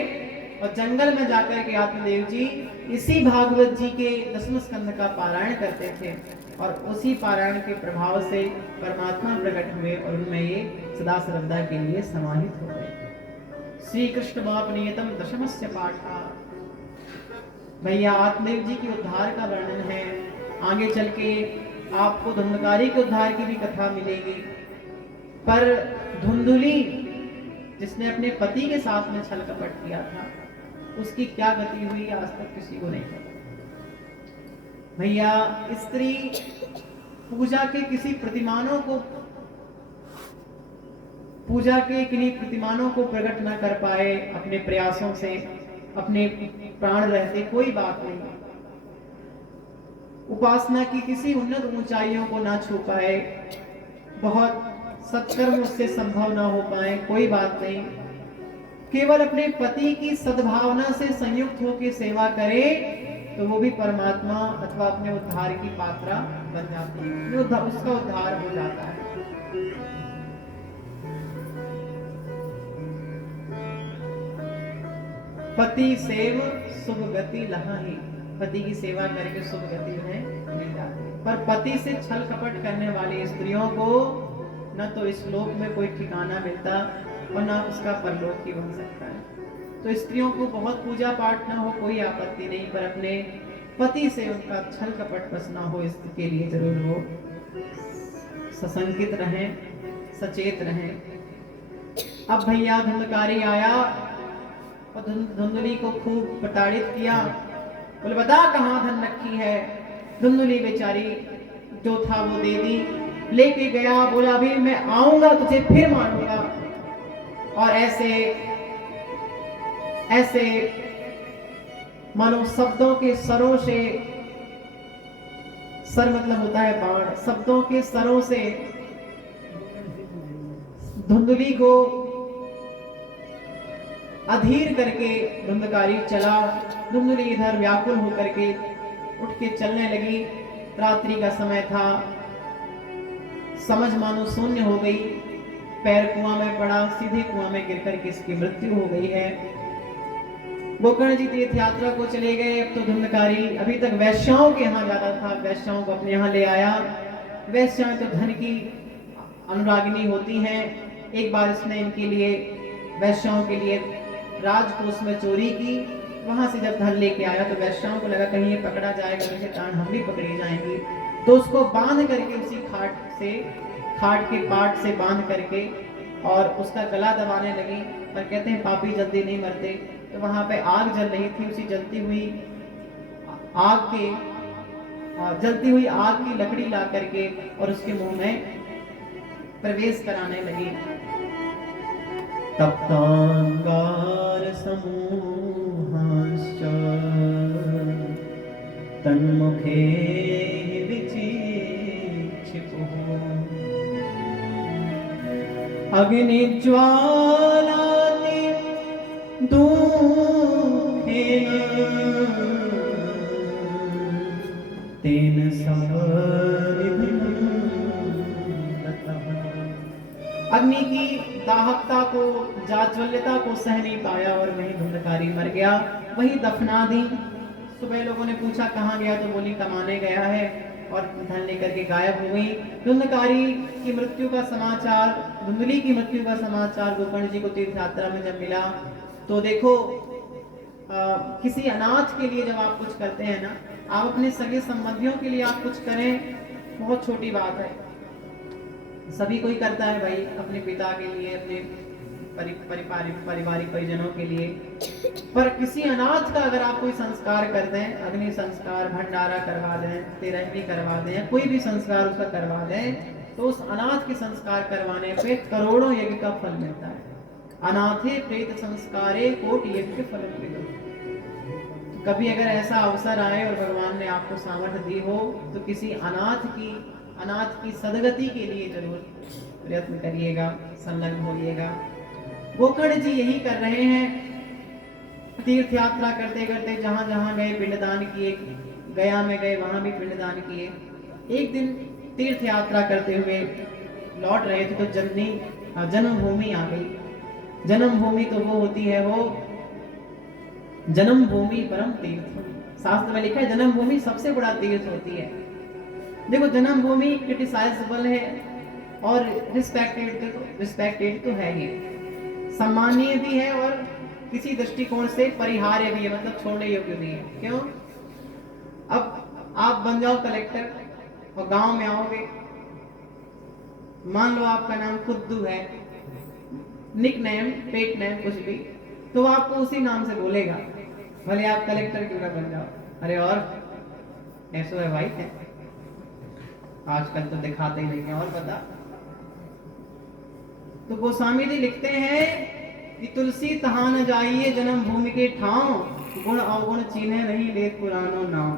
और जंगल में जाकर के आत्मदेव जी इसी भागवत जी के 10वें स्कंद का पारायण करते थे, और उसी पारायण के प्रभाव से परमात्मा प्रकट हुए और उनमें ये सदा सर्वदा के लिए समाहित हो गए। श्री कृष्ण बापनीयतम दशमस्य पाठा। भैया आत्मदेव जी की उद्धार का वर्णन है। आगे चल के आपको धुंधकारी के उद्धार की भी कथा मिलेगी। पर धुंधुली जिसने अपने पति के साथ में छल कपट किया था, उसकी क्या गति हुई आज तक किसी को नहीं पता। भैया स्त्री पूजा के किसी प्रतिमानों को, पूजा के किन्हीं प्रतिमानों को प्रकट न कर पाए अपने प्रयासों से, अपने प्राण रहते कोई बात नहीं। उपासना की किसी उन्नत ऊंचाइयों को ना छू पाए, बहुत सत्कर्म उससे संभव ना हो पाए, कोई बात नहीं। केवल अपने पति की सद्भावना से संयुक्त होकर सेवा करे तो वो भी परमात्मा अथवा अपने उद्धार की पात्रा बन जाती है, उसका उद्धार हो जाता है। पति सेव शुभ गति लहाही, पति की सेवा करके शुभ गति उन्हें मिल जाती है। पर पति से छल कपट करने वाली स्त्रियों को न तो इस लोक में कोई ठिकाना मिलता और न उसका परलोक ही बन सकता है। तो स्त्रियों को बहुत पूजा पाठ ना हो कोई आपत्ति नहीं, पर अपने पति से उनका छल कपट बस ना हो, इसके लिए जरूर वो सशंकित रहें, सचेत रहें। अब भैया धुंधकारी आया और धुंधुली को खूब प्रताड़ित किया। बोले बता कहाँ धन रखी है। धुंधुली बेचारी जो था वो दे दी, लेके गया, बोला अभी मैं आऊंगा तुझे फिर मारूंगा। और ऐसे ऐसे मानो शब्दों के सरों से, सर मतलब होता है बाण, शब्दों के सरों से धुंधुली को अधीर करके धुंधकारी चला। धुंधली इधर व्याकुल होकर के उठ के चलने लगी। रात्रि का समय था, समझ मानो शून्य हो गई। पैर कुआं में पड़ा, सीधे कुआं में गिरकर के इसकी मृत्यु हो गई है। गोकर्ण जी तीर्थ यात्रा को चले गए। अब तो धुंधकारी अभी तक वैश्याओं के यहाँ जाता था, वैश्याओं को अपने यहाँ ले आया। वैश्याएं तो धन की अनुरागिनी होती हैं। एक बार इसने इनके लिए, वैश्याओं के लिए राजकोष में चोरी की। वहां से जब धन लेके आया तो वैश्याओं को लगा कहीं ये पकड़ा जाएगा, तो कारण हम भी पकड़ी जाएंगी। तो उसको बांध करके उसी खाट के पाट से बांध करके और उसका गला दबाने लगी। पर कहते हैं पापी जल्दी नहीं मरते। तो वहां पे आग जल रही थी, उसी जलती हुई आग की लकड़ी ला करके और उसके मुंह में प्रवेश कराने लगी। तप्तांगार समूहाश्च तन्मुखे विचिक्षिपुः अग्निज्वालाति दुःखेन तेन अग्नि की दाहकता को, जाज्वल्यता को सह नहीं पाया और वहीं धुंधकारी मर गया। वहीं दफना दी। सुबह लोगों ने पूछा कहाँ गया, तो बोली कमाने गया है, और धन लेकर के गायब हो गई। धुंधकारी की मृत्यु का समाचार, धुंधली की मृत्यु का समाचार गोकर्ण जी को तीर्थ यात्रा में जब मिला, तो देखो किसी अनाथ के लिए जब आप कुछ करते हैं ना, आप अपने सगे संबंधियों के लिए आप कुछ करें, बहुत छोटी बात है। सभी कोई करता है भाई, अपने पिता के लिए, अपने पारिवारिक परिजनों के लिए। पर किसी अनाथ का अगर आप कोई संस्कार कर दें, अग्नि संस्कार, भंडारा करवा दें, तिरंगी करवा दें, कोई भी संस्कार उसका करवा दें, तो उस अनाथ के संस्कार करवाने पे करोड़ों यज्ञ का फल मिलता है। अनाथे प्रेत संस्कारे कोटि यज्ञ फल मिलो। कभी अगर ऐसा अवसर आए और भगवान ने आपको सामर्थ्य दी हो, तो किसी अनाथ की सदगति के लिए जरूर प्रयत्न करिएगा, संलग्न होइएगा। गोकर्ण जी यही कर रहे हैं। तीर्थ यात्रा करते करते जहां जहां गए पिंडदान किए। गया में गए, वहां भी पिंडदान किए। एक दिन तीर्थ यात्रा करते हुए लौट रहे थे तो जन्मभूमि आ गई। जन्मभूमि तो वो होती है, वो जन्मभूमि परम तीर्थ। शास्त्र में लिखा है जन्मभूमि सबसे बड़ा तीर्थ होती है। देखो जन्मभूमि क्रिटिसाइजेबल है और रिस्पेक्टेड तो है ही, सम्मानीय भी है और किसी दृष्टिकोण से परिहार्य भी है, मतलब छोड़ने योग्य भी है। क्यों? अब आप बन जाओ कलेक्टर और गांव में आओगे, मान लो आपका नाम खुद्दू है, निक नेम, पेट नेम, कुछ भी, तो आपको उसी नाम से बोलेगा, भले आप कलेक्टर क्यों ना बन जाओ। अरे और ऐसो है भाई, है आजकल तो दिखाते ही नहीं है, और बता। तो गोस्वामी जी लिखते हैं कि तुलसी तहां न जाइए जन्मभूमि के ठाव, गुण अवगुण चीन्हे नहीं लेत पुरानो नाम।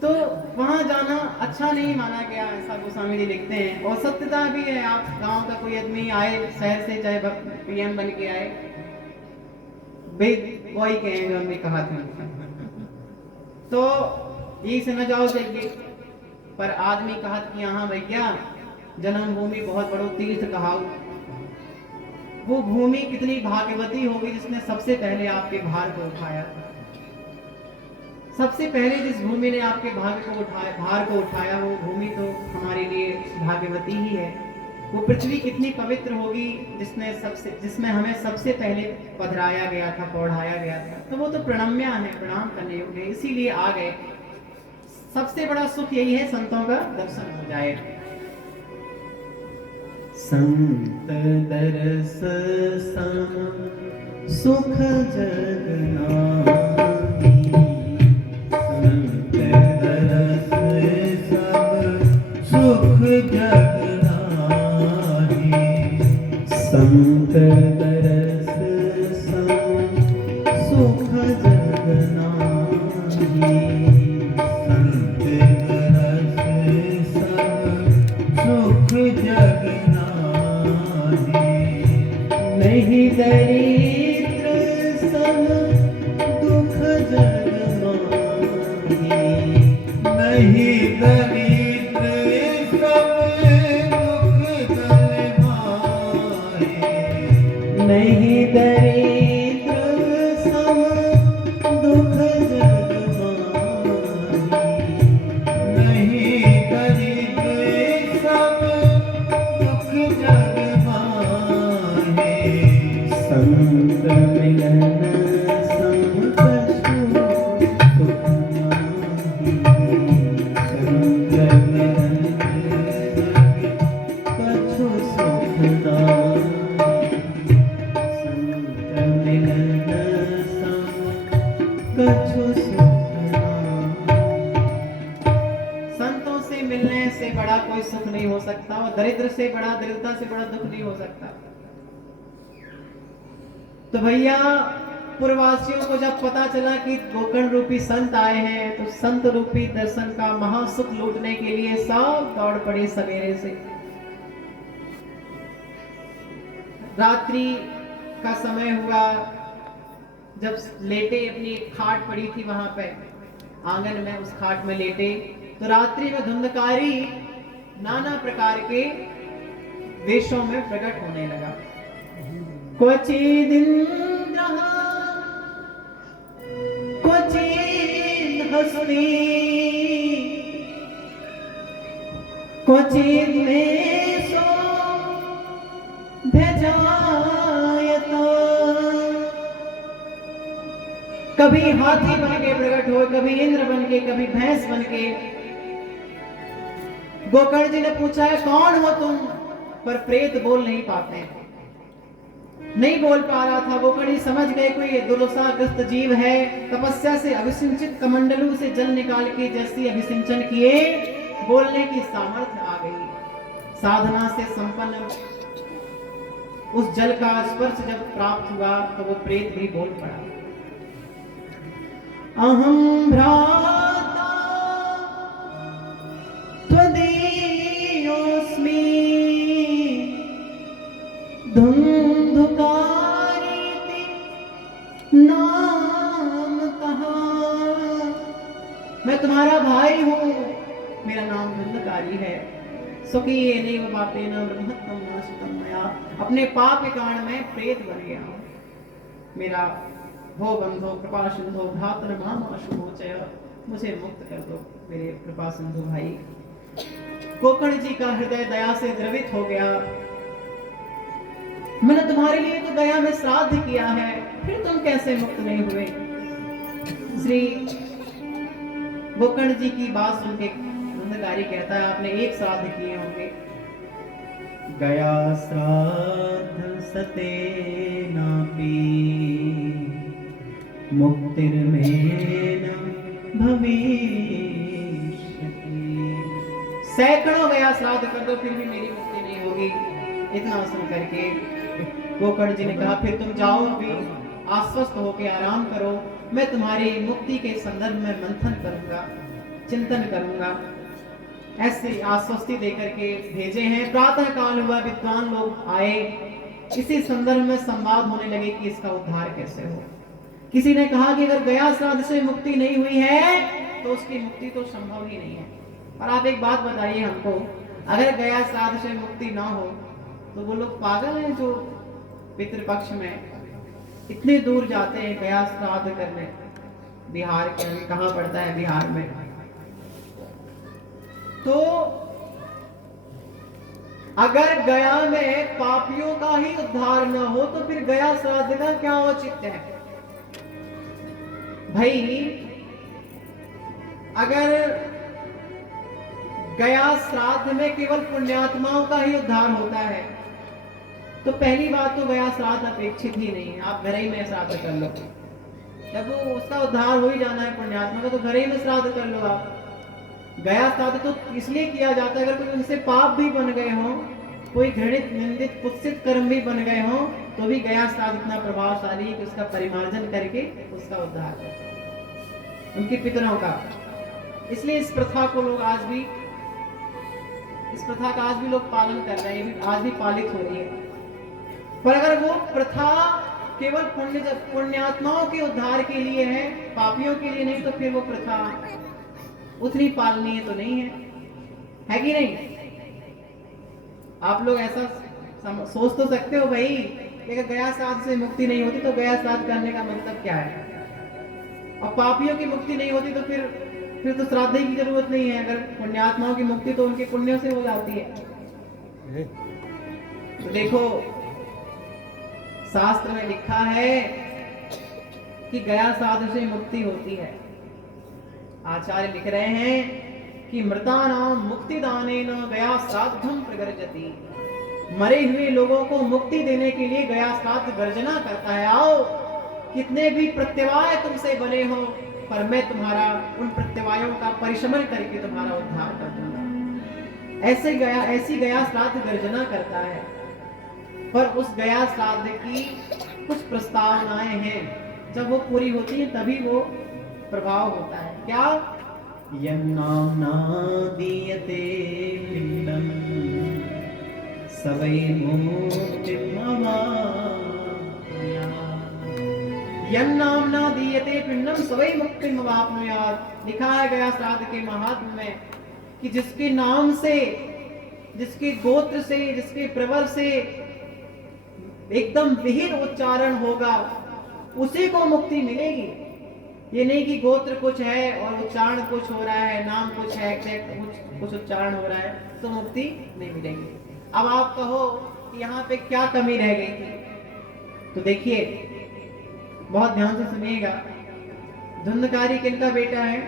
तो वहां जाना अच्छा नहीं माना गया, ऐसा गोस्वामी जी लिखते हैं। और सत्यता भी है, आप गांव का कोई आदमी आए शहर से, चाहे पीएम बन के आए, वही कहेंगे हमने कहा था, तो यही से न जाओ चाहिए। पर आदमी कहा कि यहाँ भैया जन्मभूमि बहुत बड़ो तीर्थ कहाऊ। वो भूमि कितनी भाग्यवती होगी जिसने सबसे पहले आपके भार को उठाया। सबसे पहले जिस भूमि ने आपके भार को उठाया, वो भूमि तो हमारे लिए भाग्यवती ही है। वो पृथ्वी कितनी पवित्र होगी जिसमें हमें सबसे पहले पधराया गया था, पौढ़ाया गया था। तो वो तो प्रणम्या है, प्रणाम करने योग्य है, इसीलिए आ गए। सबसे बड़ा सुख यही है, संतों का दर्शन हो जाए। संत दरस सम सुख जग नाहि, संत दरस सब सुख जग नाहि, संत दरस सम सुख जग नाहि, संत दरस सब सुख जग नहीं दरी दरिद्र सम दुख जग माही, नहीं दरिद्र सम दुख जग माही, संत मिलन सम कछु सुख माही, संत मिलन कछु सुख नाहि, संत मिलन सम कछु सुख नाहि। संतों से मिलने से बड़ा कोई सुख नहीं हो सकता और दरिद्र से बड़ा, दरिद्रता से बड़ा दुख नहीं हो सकता। तो भैया पूर्ववासियों को जब पता चला कि गोकर्ण रूपी संत आए हैं तो संत रूपी दर्शन का महासुख लूटने के लिए सब दौड़ पड़े सवेरे से। रात्रि का समय हुआ, जब लेटे, अपनी एक खाट पड़ी थी वहां पे आंगन में, उस खाट में लेटे तो रात्रि में धुंधकारी नाना प्रकार के वेशों में प्रकट होने लगा। क्वचिदिन्द्रः क्वचिद् हस्ती क्वचिद् मेषो व्यजायत। कभी हाथी बन के प्रकट हो, कभी इंद्र बन के, कभी भैंस बन के। गोकर्ण जी ने पूछा है कौन हो तुम, पर प्रेत बोल नहीं पाते, नहीं बोल पा रहा था। गोकर्ण जी समझ गए कोई दुर्दशाग्रस्त जीव है। तपस्या से अभिसिंचित कमंडलू से जल निकाल के जैसे अभिसिंचन किए, बोलने की सामर्थ्य आ गई। साधना से संपन्न उस जल का स्पर्श जब प्राप्त हुआ तो वो प्रेत भी बोल पड़ा। अहम भ्राता त्वदीयोऽस्मि धुंधुकारीति नाम कहा। मैं तुम्हारा भाई हूँ, मेरा नाम धुंधकारी है। स्वकीय नैव पापेन ब्रह्मत्वं नाशितं मया। अपने पाप के कारण मैं प्रेत बन गया हूँ। मेरा भो बंधो कृपा सिंधो भ्रातर मामाशु मोचय, मुझे मुक्त कर दो मेरे कृपा सिंधु भाई। गोकर्ण जी का हृदय दया से द्रवित हो गया। मैंने तुम्हारे लिए तो गया में श्राद्ध किया है, फिर तुम कैसे मुक्त नहीं हुए। श्री गोकर्ण जी की बात सुन के धुंधकारी कहता है आपने एक श्राद्ध किए होंगे। गया श्राद्ध सतेनापि मुक्तिर्मेन भविष्यति। सैकड़ों गया श्राद्ध कर दो फिर भी मेरी मुक्ति नहीं होगी। इतना सुन करके गोकर्ण जी ने कहा फिर तुम जाओ, अभी आश्वस्त होकर आराम करो, मैं तुम्हारी मुक्ति के संदर्भ में मंथन करूंगा, चिंतन करूंगा। ऐसे आश्वस्ति देकर के भेजे हैं। प्रातः काल हुआ, विद्वान लोग आए, इसी संदर्भ में संवाद होने लगे कि इसका उद्धार कैसे हो। किसी ने कहा कि अगर गया श्राद्ध से मुक्ति नहीं हुई है तो उसकी मुक्ति तो संभव ही नहीं है। और आप एक बात बताइए हमको, अगर गया श्राद्ध से मुक्ति ना हो तो वो लोग पागल हैं जो पितृपक्ष में इतने दूर जाते हैं गया श्राद्ध करने। बिहार के कहाँ पड़ता है, बिहार में। तो अगर गया में पापियों का ही उद्धार न हो तो फिर गया श्राद्ध का क्या औचित्य है भाई। अगर गया श्राद्ध में केवल पुण्यात्माओं का ही उद्धार होता है तो पहली बात तो गया श्राद्ध अपेक्षित ही नहीं है। आप घर ही में श्राद्ध कर लो, जब वो उसका उद्धार हो ही जाना है पुण्यात्मा का तो घर ही में श्राद्ध कर लो आप। गया श्राद्ध तो इसलिए किया जाता है अगर कोई उनसे पाप भी बन गए हों, कोई घृणित निंदित कुत्सित कर्म भी बन गए हों, तो भी गया श्राद्ध इतना प्रभावशाली कि उसका परिमार्जन करके उसका उद्धार करते उनके पितरों का। इसलिए इस प्रथा को लोग आज भी, इस प्रथा का आज भी लोग पालन कर रहे हैं, आज भी पालित हो रही है। पर अगर वो प्रथा केवल पुण्यात्माओं के उद्धार के लिए है, पापियों के लिए नहीं, तो फिर वो प्रथा उतनी पालनीय तो नहीं है कि नहीं। आप लोग ऐसा सोच तो सकते हो भाई लेकिन गया श्राद्ध से मुक्ति नहीं होती तो गया श्राद्ध करने का मतलब क्या है? और पापियों की मुक्ति नहीं होती तो फिर तो श्राद्ध की जरूरत नहीं है। अगर पुण्यात्माओं की मुक्ति तो उनके पुण्यों से हो जाती है। तो देखो शास्त्र में लिखा है कि गया श्राद्ध से मुक्ति होती है। आचार्य लिख रहे हैं कि मृतानां मुक्तिदानेन गया श्राद्धम प्रगर्जति। मरे हुए लोगों को मुक्ति देने के लिए गया श्राद्ध गर्जना करता है, आओ कितने भी प्रत्यवाय तुमसे बने हो पर मैं तुम्हारा उन प्रत्यवायों का परिशमन करके तुम्हारा उद्धार कर दूंगा। ऐसी गया श्राद्ध गर्जना करता है। पर उस गया श्राद्ध की कुछ प्रस्तावनाएं हैं, जब वो पूरी होती है तभी वो प्रभाव होता है। क्या? यन्नाम्ना दीयते पिण्डं स वै मुक्तिमवाप्नुयात्। यन्नाम्ना दीयते पिण्डं स वै मुक्तिमवाप्नुयात्। लिखा है गया श्राद्ध के महात्म्य में कि जिसके नाम से, जिसके गोत्र से, जिसके प्रवर से एकदम विहीन उच्चारण होगा उसी को मुक्ति मिलेगी। ये नहीं कि गोत्र कुछ है और उच्चारण कुछ हो रहा है, नाम कुछ है, एग्जैक्ट कुछ उच्चारण हो रहा है तो मुक्ति नहीं मिलेगी। अब आप कहो कि यहाँ पे क्या कमी रह गई थी, तो देखिए बहुत ध्यान से सुनिएगा। धुंधकारी किनका बेटा है?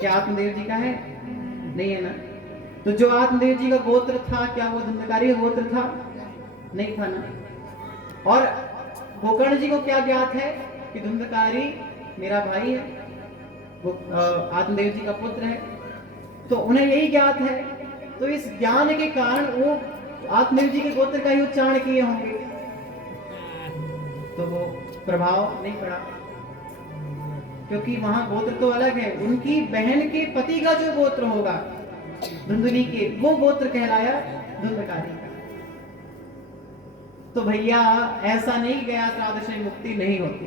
क्या आत्मदेव जी का है? नहीं है ना। तो जो आत्मदेव जी का गोत्र था, क्या वो धुंधकारी का गोत्र था? नहीं था ना। और गोकर्ण जी को क्या ज्ञात है कि धुंधकारी मेरा भाई है, वो आत्मदेव जी का पुत्र है, तो उन्हें यही ज्ञात है। तो इस ज्ञान के कारण वो आत्मदेव जी के गोत्र का ही उच्चारण किए होंगे, तो वो प्रभाव नहीं पड़ा, क्योंकि वहां गोत्र तो अलग है। उनकी बहन के पति का जो गोत्र होगा धुंधुनी के, वो गोत्र कहलाया धुंधकारी का। तो भैया ऐसा नहीं गया श्राद्ध से मुक्ति नहीं होती।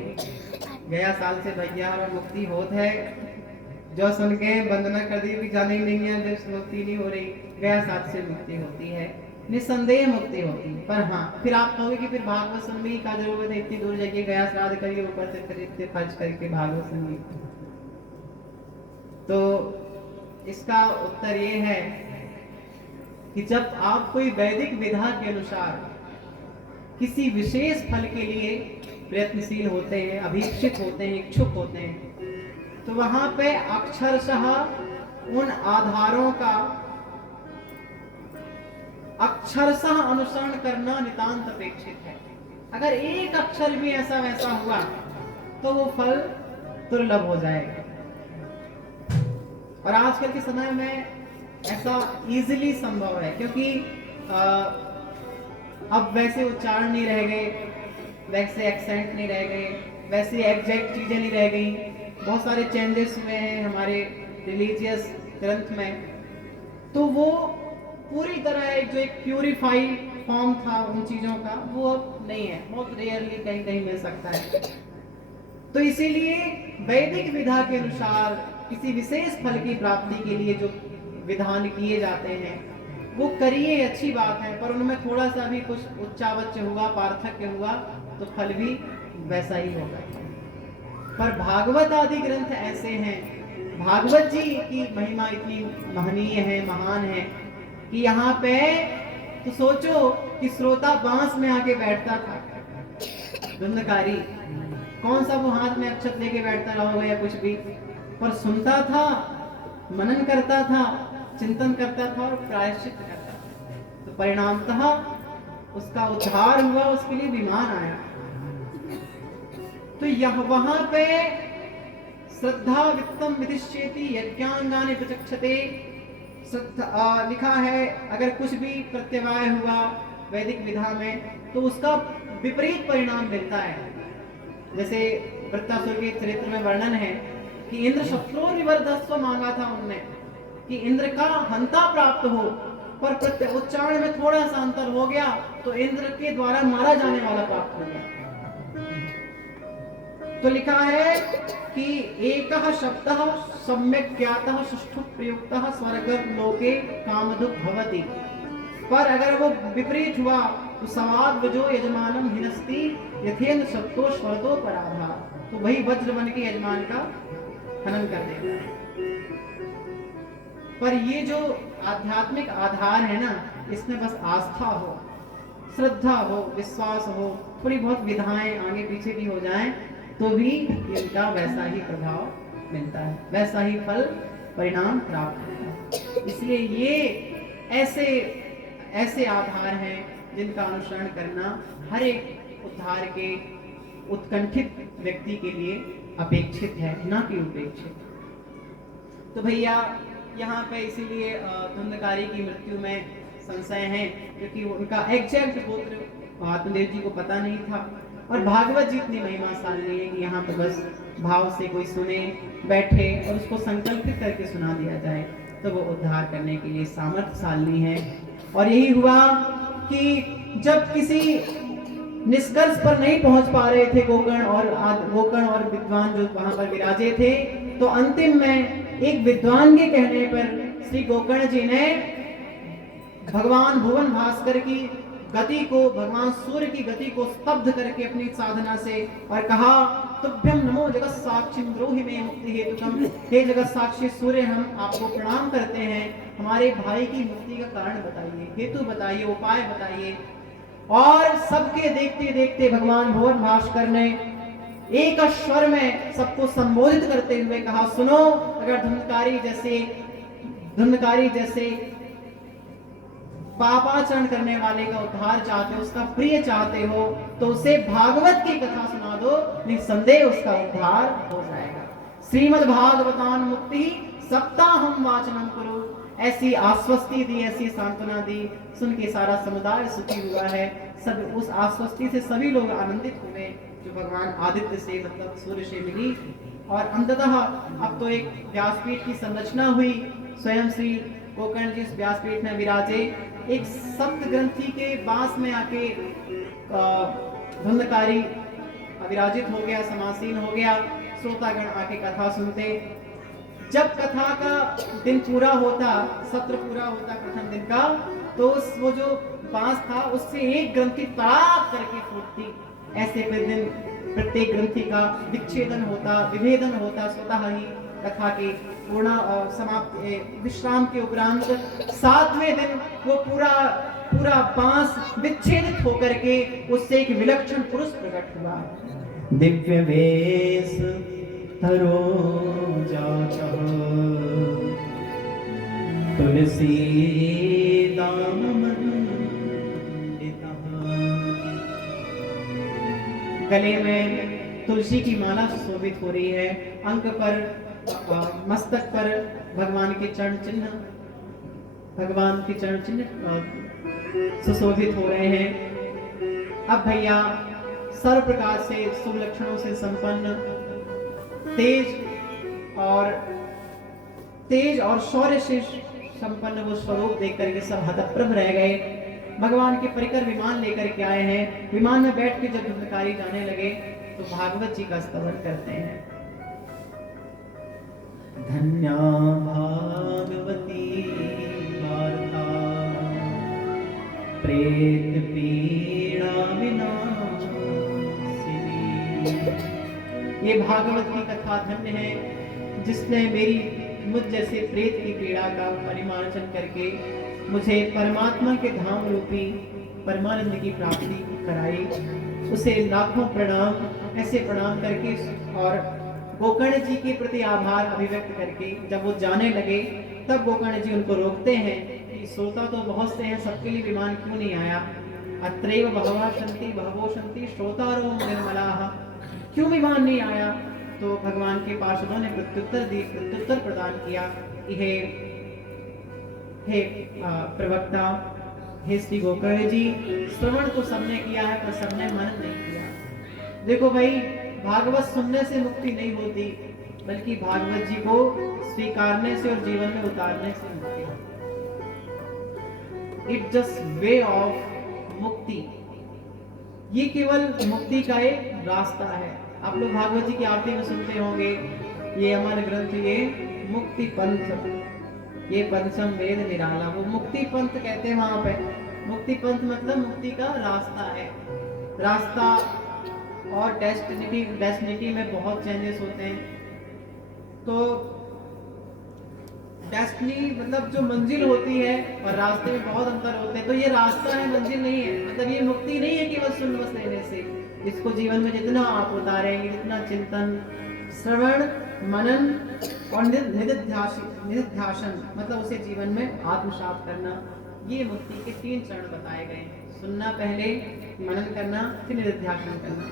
गया साल से भैया मुक्ति होत है। जो सुन के वंदना कर दी कि जाने ही नहीं है, जब मुक्ति नहीं हो रही, गया साल से मुक्ति होती है, निसंदेह मुक्ति होती है। पर हाँ, फिर आप कहोगे कि फिर भागवत सुनने का जरूरत है, इतनी दूर जाइए, गया श्राद्ध करिए, ऊपर से फिर इतने खर्च करके भागवत सुनिए। तो इसका उत्तर ये है कि जब आप कोई वैदिक विधा के अनुसार किसी विशेष फल के लिए प्रयत्नशील होते हैं, अभीक्षित होते हैं, इच्छुक होते हैं, तो वहां पे अक्षरशः उन आधारों का अक्षरशः अनुसरण करना नितांत अपेक्षित है। अगर एक अक्षर भी ऐसा वैसा हुआ तो वो फल दुर्लभ हो जाएगा। और आजकल के समय में ऐसा इजीली संभव है, क्योंकि अब वैसे उच्चारण नहीं रह गए, वैसे एक्सेंट नहीं रह गए, वैसे एग्जैक्ट चीजें नहीं रह गई। बहुत सारे चेंजेस हुए हैं हमारे रिलीजियस ग्रंथ में। तो वो पूरी तरह जो एक प्यूरिफाइड फॉर्म था उन चीजों का, वो अब नहीं है, बहुत रेयरली कहीं कहीं मिल सकता है। तो इसीलिए वैदिक विधा के अनुसार किसी विशेष फल की प्राप्ति के लिए जो विधान किए जाते हैं वो करिए, अच्छी बात है, पर उनमें थोड़ा सा भी कुछ उच्चावच हुआ, पार्थक्य हुआ तो फल भी वैसा ही होगा। पर भागवत आदि ग्रंथ ऐसे हैं, भागवत जी की महिमा इतनी महनीय है, महान है कि यहाँ पे तो सोचो कि श्रोता बांस में आके बैठता था, धुंधकारी कौन सा वो हाथ में अक्षत लेके बैठता रहोगा या कुछ भी, पर सुनता था, मनन करता था, चिंतन करता था और प्रायश्चित करता था। तो परिणामतः उसका उद्धार हुआ, उसके लिए विमान आया। तो यह वहां पे श्रद्धा वित्तम विदिश्येति यज्ञांगानि प्रचक्षते, लिखा है अगर कुछ भी प्रत्यवाय हुआ वैदिक विधा में तो उसका विपरीत परिणाम मिलता है। जैसे वृत्तासुर के चरित्र में वर्णन है कि इंद्र शत्रुओं निवर्धस्व मांगा था उनने कि इंद्र का हंता प्राप्त हो, पर उच्चारण में थोड़ा सा अंतर हो गया तो इंद्र के द्वारा मारा जाने वाला प्राप्त हो गया। तो लिखा है कि एकः शब्दः सम्यक् ज्ञातः सुष्ठु प्रयुक्तः स्वर्ग लोके कामधुक् भवति, पर अगर वो विपरीत हुआ तो सवाद वजो यजमानम हिनस्ति यथेन शब्दो स्वरतो पराधा। तो वही वज्र बन के यजमान का हनन कर देता है। पर ये जो आध्यात्मिक आधार है ना, इसमें बस आस्था हो, श्रद्धा हो, विश्वास हो, थोड़ी बहुत विधाएं आगे पीछे भी हो जाएं तो भी इनका वैसा ही प्रभाव मिलता है, वैसा ही फल परिणाम प्राप्त होता है। इसलिए ये ऐसे ऐसे आधार हैं जिनका अनुसरण करना हर एक उद्धार के उत्कंठित व्यक्ति के लिए अपेक्षित है, ना कि उपेक्षित। तो भैया यहाँ पे इसीलिए धुंधकारी की मृत्यु में संशय है, क्योंकि उनका एग्जैक्ट गोत्र आत्मदेव जी को पता नहीं था। और भागवत जी इतनी महिमाशाली है कि यहाँ पे बस भाव से कोई सुने, बैठे और उसको संकल्पित करके सुना दिया जाए तो वो उद्धार करने के लिए सामर्थ्यशाली है। और यही हुआ कि जब किसी निष्कर्ष पर नहीं पहुंच पा रहे थे गोकर्ण और विद्वान जो वहां पर विराजे थे, तो अंतिम में एक विद्वान के कहने पर श्री गोकर्ण जी ने भगवान भुवन भास्कर की गति को, भगवान सूर्य की गति को स्तब्ध करके अपनी साधना से और कहा, तुभ्यम नमो जगत साक्षी द्रोहि में मुक्ति हेतुकम। हे जगत साक्षी सूर्य, हम आपको प्रणाम करते हैं, हमारे भाई की मुक्ति का कारण बताइए, हेतु बताइए, उपाय बताइए। और सबके देखते देखते भगवान भुवन भास्कर ने एक स्वर में सबको संबोधित करते हुए कहा, सुनो, अगर धुंधकारी जैसे पापाचरण करने वाले का उद्धार चाहते हो, उसका प्रिय चाहते हो, तो उसे भागवत की कथा सुना दो, निसंदेह उसका उद्धार हो जाएगा। श्रीमद् भागवतान मुक्ति सप्ताहम वाचनम करो, ऐसी आश्वस्ति दी, ऐसी सांत्वना दी, सुन के सारा समुदाय सुखी हुआ है। सब उस आश्वस्ति से सभी लोग आनंदित हुए जो भगवान आदित्य से, मतलब सूर्य से मिली। और अंततः अब तो एक व्यासपीठ की संरचना हुई, स्वयं श्री गोकर्ण जी इस व्यासपीठ में विराजे। एक सप्त ग्रंथि के बांस में आके धुंधकारी विराजित हो गया, समासीन हो गया। श्रोतागण आके कथा सुनते। जब कथा का दिन पूरा होता, सत्र पूरा होता प्रथम दिन का, तो वो जो बांस था उससे एक ग्रंथि तड़ाक करके फूटती। ऐसे प्रत्येक ग्रंथि का विच्छेदन होता, विभेदन होता स्वतः ही कथा के पूर्ण समाप्त विश्राम के उपरांत 7वें दिन वो पूरा बांस विच्छेदित होकर के उससे एक विलक्षण पुरुष प्रकट हुआ। दिव्य वेश धरो जाचा तुलसी दाम गले में तुलसी की माला सुशोभित हो रही है, अंक पर मस्तक पर भगवान के चरण चिन्ह सुशोभित हो रहे हैं। अब भैया सर्व प्रकार से शुभ लक्षणों से संपन्न, तेज और शौर्य से संपन्न वो स्वरूप देख करके सब हतप्रभ रह गए। भगवान के परिकर विमान लेकर के आए हैं। विमान में बैठ के जब धुंधकारी जाने लगे तो भागवत जी का स्तवन करते हैं। धन्या भागवती वार्ता प्रेत पीड़ा विनाशिनी। ये भागवत की कथा धन्य है जिसने मुझ जैसे प्रेत की पीड़ा का परिमार्जन करके मुझे परमात्मा के धाम रूपी परमानंद की प्राप्ति कराई। उसे लाखों प्रणाम, ऐसे प्रणाम करके और गोकर्ण जी के प्रति आभार अभिव्यक्त करके जब वो जाने लगे तब गोकर्ण जी उनको रोकते हैं कि श्रोता तो बहुत से हैं, सबके लिए विमान क्यों नहीं आया? अत्रैव बहवः सन्ति बहवो सन्ति श्रोतारो निर्मलाः। क्यों विमान नहीं आया? तो भगवान के पार्षदों ने प्रत्युत्तर प्रदान किया कि हे प्रवक्ता, हे श्री गोकर्ण जी, श्रवण तो सबने किया है पर सबने मनन नहीं किया। देखो भाई, भागवत सुनने से मुक्ति नहीं होती, बल्कि भागवत जी को स्वीकारने से और जीवन में उतारने से मुक्ति होती। इट जस्ट वे ऑफ मुक्ति। ये केवल मुक्ति का एक रास्ता है। आप लोग भागवत जी की आरती में सुनते होंगे, ये अमर ग्रंथ, ये मुक्ति पंथ, ये पंचम वेद निराला। वो मुक्ति पंथ कहते हैं वहां पे। मुक्ति पंथ मतलब मुक्ति का रास्ता है। रास्ता और डेस्टिनेटी में बहुत चेंजेस होते हैं। तो डेस्टिनी मतलब जो मंजिल होती है और रास्ते में बहुत अंतर होते हैं। तो ये रास्ता है, मंजिल नहीं है। मतलब ये मुक्ति नहीं है केवल सुन बस लेने से। इसको जीवन में जितना आप उतारेंगे, जितना चिंतन, श्रवण, मनन और निधिध्यासन मतलब उसे जीवन में आत्मसात करना, ये मुक्ति के 3 चरण बताए गए हैं। सुनना पहले, मनन करना, फिर निधिध्यासन करना।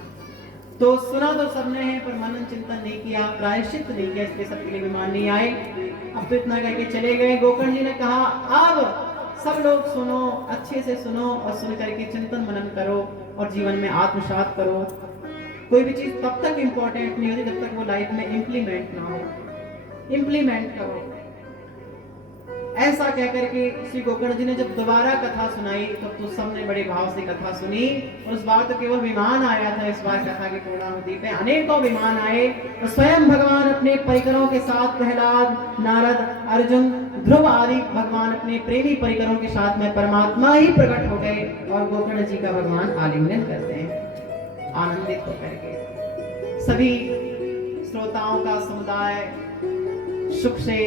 तो सुना तो सबने है पर मनन चिंतन नहीं किया, प्रायश्चित नहीं किया, इसलिए सबके लिए विमान नहीं आए। अब तो इतना करके चले गए। गोकर्ण जी ने कहा अब सब लोग सुनो, अच्छे से सुनो और सुन करके चिंतन मनन करो और जीवन में आत्मसात करो। कोई भी चीज तब तक इंपॉर्टेंट नहीं होती जब तक वो लाइफ में इम्प्लीमेंट ना हो। इम्प्लीमेंट करो। ऐसा कहकर के श्री गोकर्ण जी ने जब दोबारा कथा सुनाई तब तो सबने बड़े भाव से कथा सुनी। और उस बार तो केवल विमान आया था, इस बार कथा की पूर्णाहुति पे अनेकों विमान आए और स्वयं भगवान अपने परिकरों के साथ, प्रहलाद, नारद, अर्जुन, ध्रुव आदि भगवान अपने प्रेमी परिकरों के साथ में परमात्मा ही प्रकट हो गए और गोकर्ण जी का भगवान आलिंगन करते हैं आनंदित होकर के। सभी श्रोताओं का समुदाय सुख से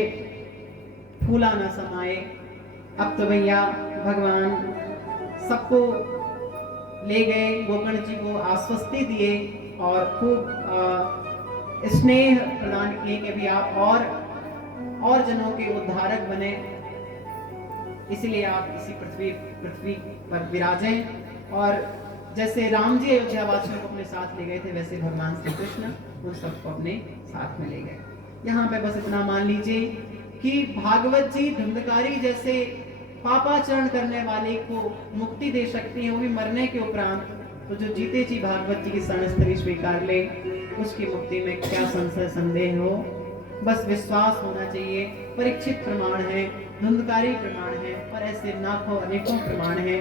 फूला न समाए। अब तो भैया भगवान सबको ले गए, गोकर्ण जी को आश्वस्ति दिए और खूब स्नेह प्रदान किए कि भी आप और जनों के उद्धारक बने, इसलिए आप इसी पृथ्वी पर विराजें। और जैसे राम जी अयोध्या वासियों को अपने साथ ले गए थे, वैसे भगवान श्री कृष्ण उन सबको अपने साथ में ले गए। यहाँ पे बस इतना मान लीजिए कि भागवत जी धुंधकारी जैसे पापाचरण करने वाले को मुक्ति दे सकती है, वो भी मरने के उपरांत। तो जो जीते जी भागवत जी की शरणस्थली स्वीकार ले, उसकी मुक्ति में क्या संशय संदेह हो। बस विश्वास होना चाहिए। परीक्षित प्रमाण है, धुंधकारी प्रमाण है, पर ऐसे लाखों अनेकों प्रमाण है।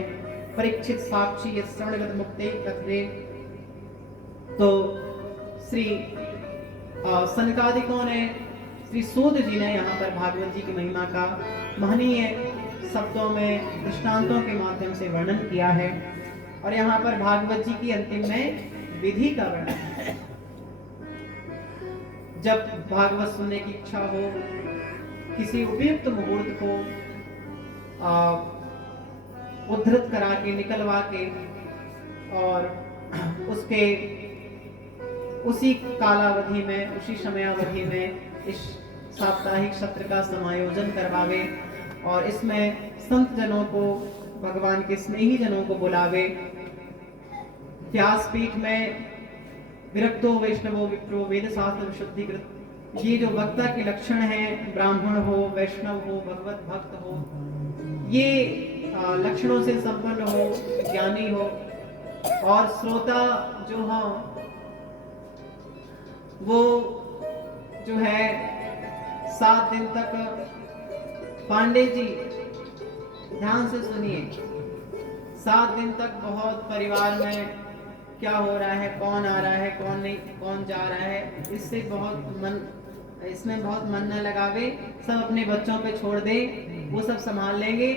परीक्षित साक्षी ये श्रवणगत मुक्ति कथने। तो श्री सनकादिकों ने, श्री सूत जी ने यहाँ पर भागवत जी की महिमा का महनीय शब्दों में, दृष्टांतों के माध्यम से वर्णन किया है। और यहाँ पर भागवत जी की अंतिम में विधि का वर्णन है। जब भागवत सुनने की इच्छा हो, किसी उपयुक्त मुहूर्त को उद्धृत करा के, निकलवा के और उसके उसी कालावधि में, उसी समयावधि में इस साप्ताहिक सत्र का समायोजन करवावे और इसमें संत जनों को, भगवान के स्नेही जनों को बुलावे। व्यासपीठ में विरक्तो वैष्णवो विप्रो वेद शास्त्र विशुद्धिकृत, ये जो वक्ता के लक्षण हैं, ब्राह्मण हो, वैष्णव हो, भगवत भक्त हो, ये लक्षणों से संपन्न हो, ज्ञानी हो। और श्रोता जो हो वो जो है 7 दिन तक, पांडे जी ध्यान से सुनिए, 7 दिन तक बहुत परिवार में क्या हो रहा है, कौन आ रहा है, कौन नहीं, कौन जा रहा है, इसमें बहुत मन न लगावे। सब अपने बच्चों पे छोड़ दे, वो सब संभाल लेंगे।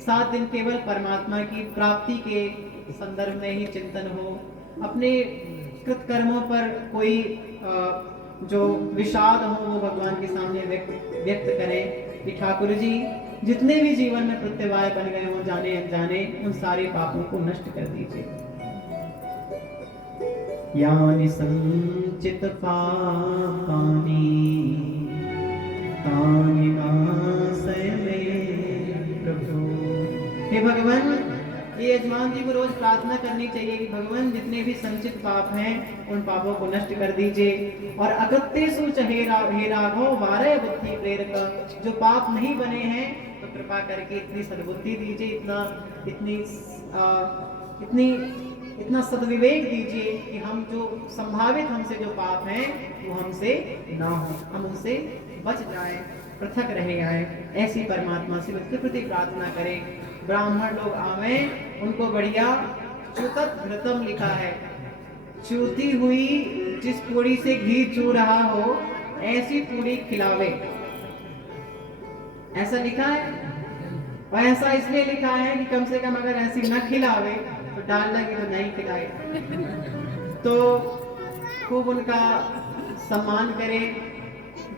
7 दिन केवल परमात्मा की प्राप्ति के संदर्भ में ही चिंतन हो। अपने कृत कर्मों पर कोई जो विषाद हो वो भगवान के सामने व्यक्त करें कि ठाकुर जी जितने भी जीवन में प्रत्यवाय बन गए हो, जाने अनजाने, उन सारे पापों को नष्ट कर दीजिए। यानि संचित पापानि तानि नाशय मे प्रभु। हे भगवान, ये यजमान जी को रोज प्रार्थना करनी चाहिए कि भगवान जितने भी संचित पाप हैं उन पापों को नष्ट कर दीजिए। और अकृत्येषु च हे राघव वारय बुद्धि प्रेरक, जो पाप नहीं बने हैं तो कृपा करके इतनी सद्बुद्धि दीजिए, इतना सद्विवेक दीजिए कि हम जो संभावित हमसे जो पाप हैं वो हमसे ना हो, हम उनसे बच जाएं, पृथक रह जाएं। ऐसी परमात्मा से नित्य प्रति प्रार्थना करें। ब्राह्मण लोग आवे, उनको बढ़िया चुतत घृतम लिखा है, चूती हुई जिस पूड़ी से घी चू रहा हो ऐसी पूड़ी खिलावे, ऐसा लिखा है। भाई ऐसा इसलिए लिखा है कि कम से कम अगर ऐसी न खिलावे तो डालना की तो नहीं खिलाए। तो खूब उनका सम्मान करे।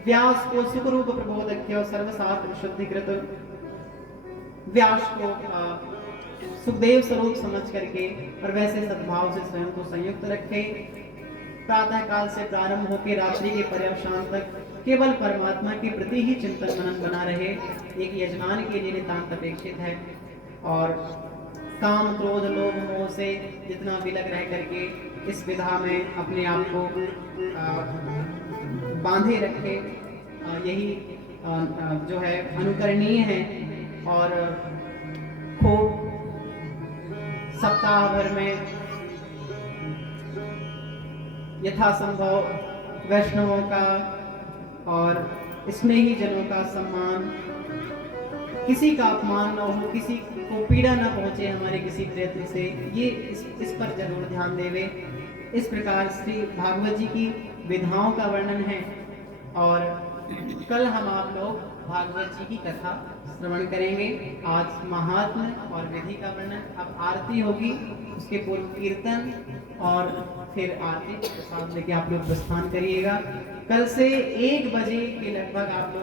व्यास को सुखरूप प्रबोधक्य और सर्वशास्त्र शुद्धिकृत व्यास को सुखदेव स्वरूप समझ करके और वैसे सद्भाव से स्वयं को संयुक्त रखे। प्रातः काल से प्रारंभ होकर रात्रि के पर्यवसान तक केवल परमात्मा के प्रति ही चिंतन मनन बना रहे, एक यजमान के लिए नितांत अपेक्षित है। और काम क्रोध लोभ मोह से जितना विलग रह करके इस विधा में अपने आप को बांधे रखे, यही जो है अनुकरणीय है। और खूब सप्ताह भर में यथासंभव वैष्णवों का और स्नेही जनों का सम्मान, किसी का अपमान न हो, किसी को पीड़ा न पहुंचे हमारे किसी प्रयत्न से, ये इस पर जरूर ध्यान देवे। इस प्रकार श्री भागवत जी की विधाओं का वर्णन है। और कल हम आप लोग भागवत जी की कथा श्रवण करेंगे। आज महात्म्य और विधि का वर्णन, अब आरती होगी, उसके पूर्व कीर्तन और फिर आरती प्रसाद लेके आप लोग प्रस्थान करिएगा। कल से 1 बजे के लगभग आप लोग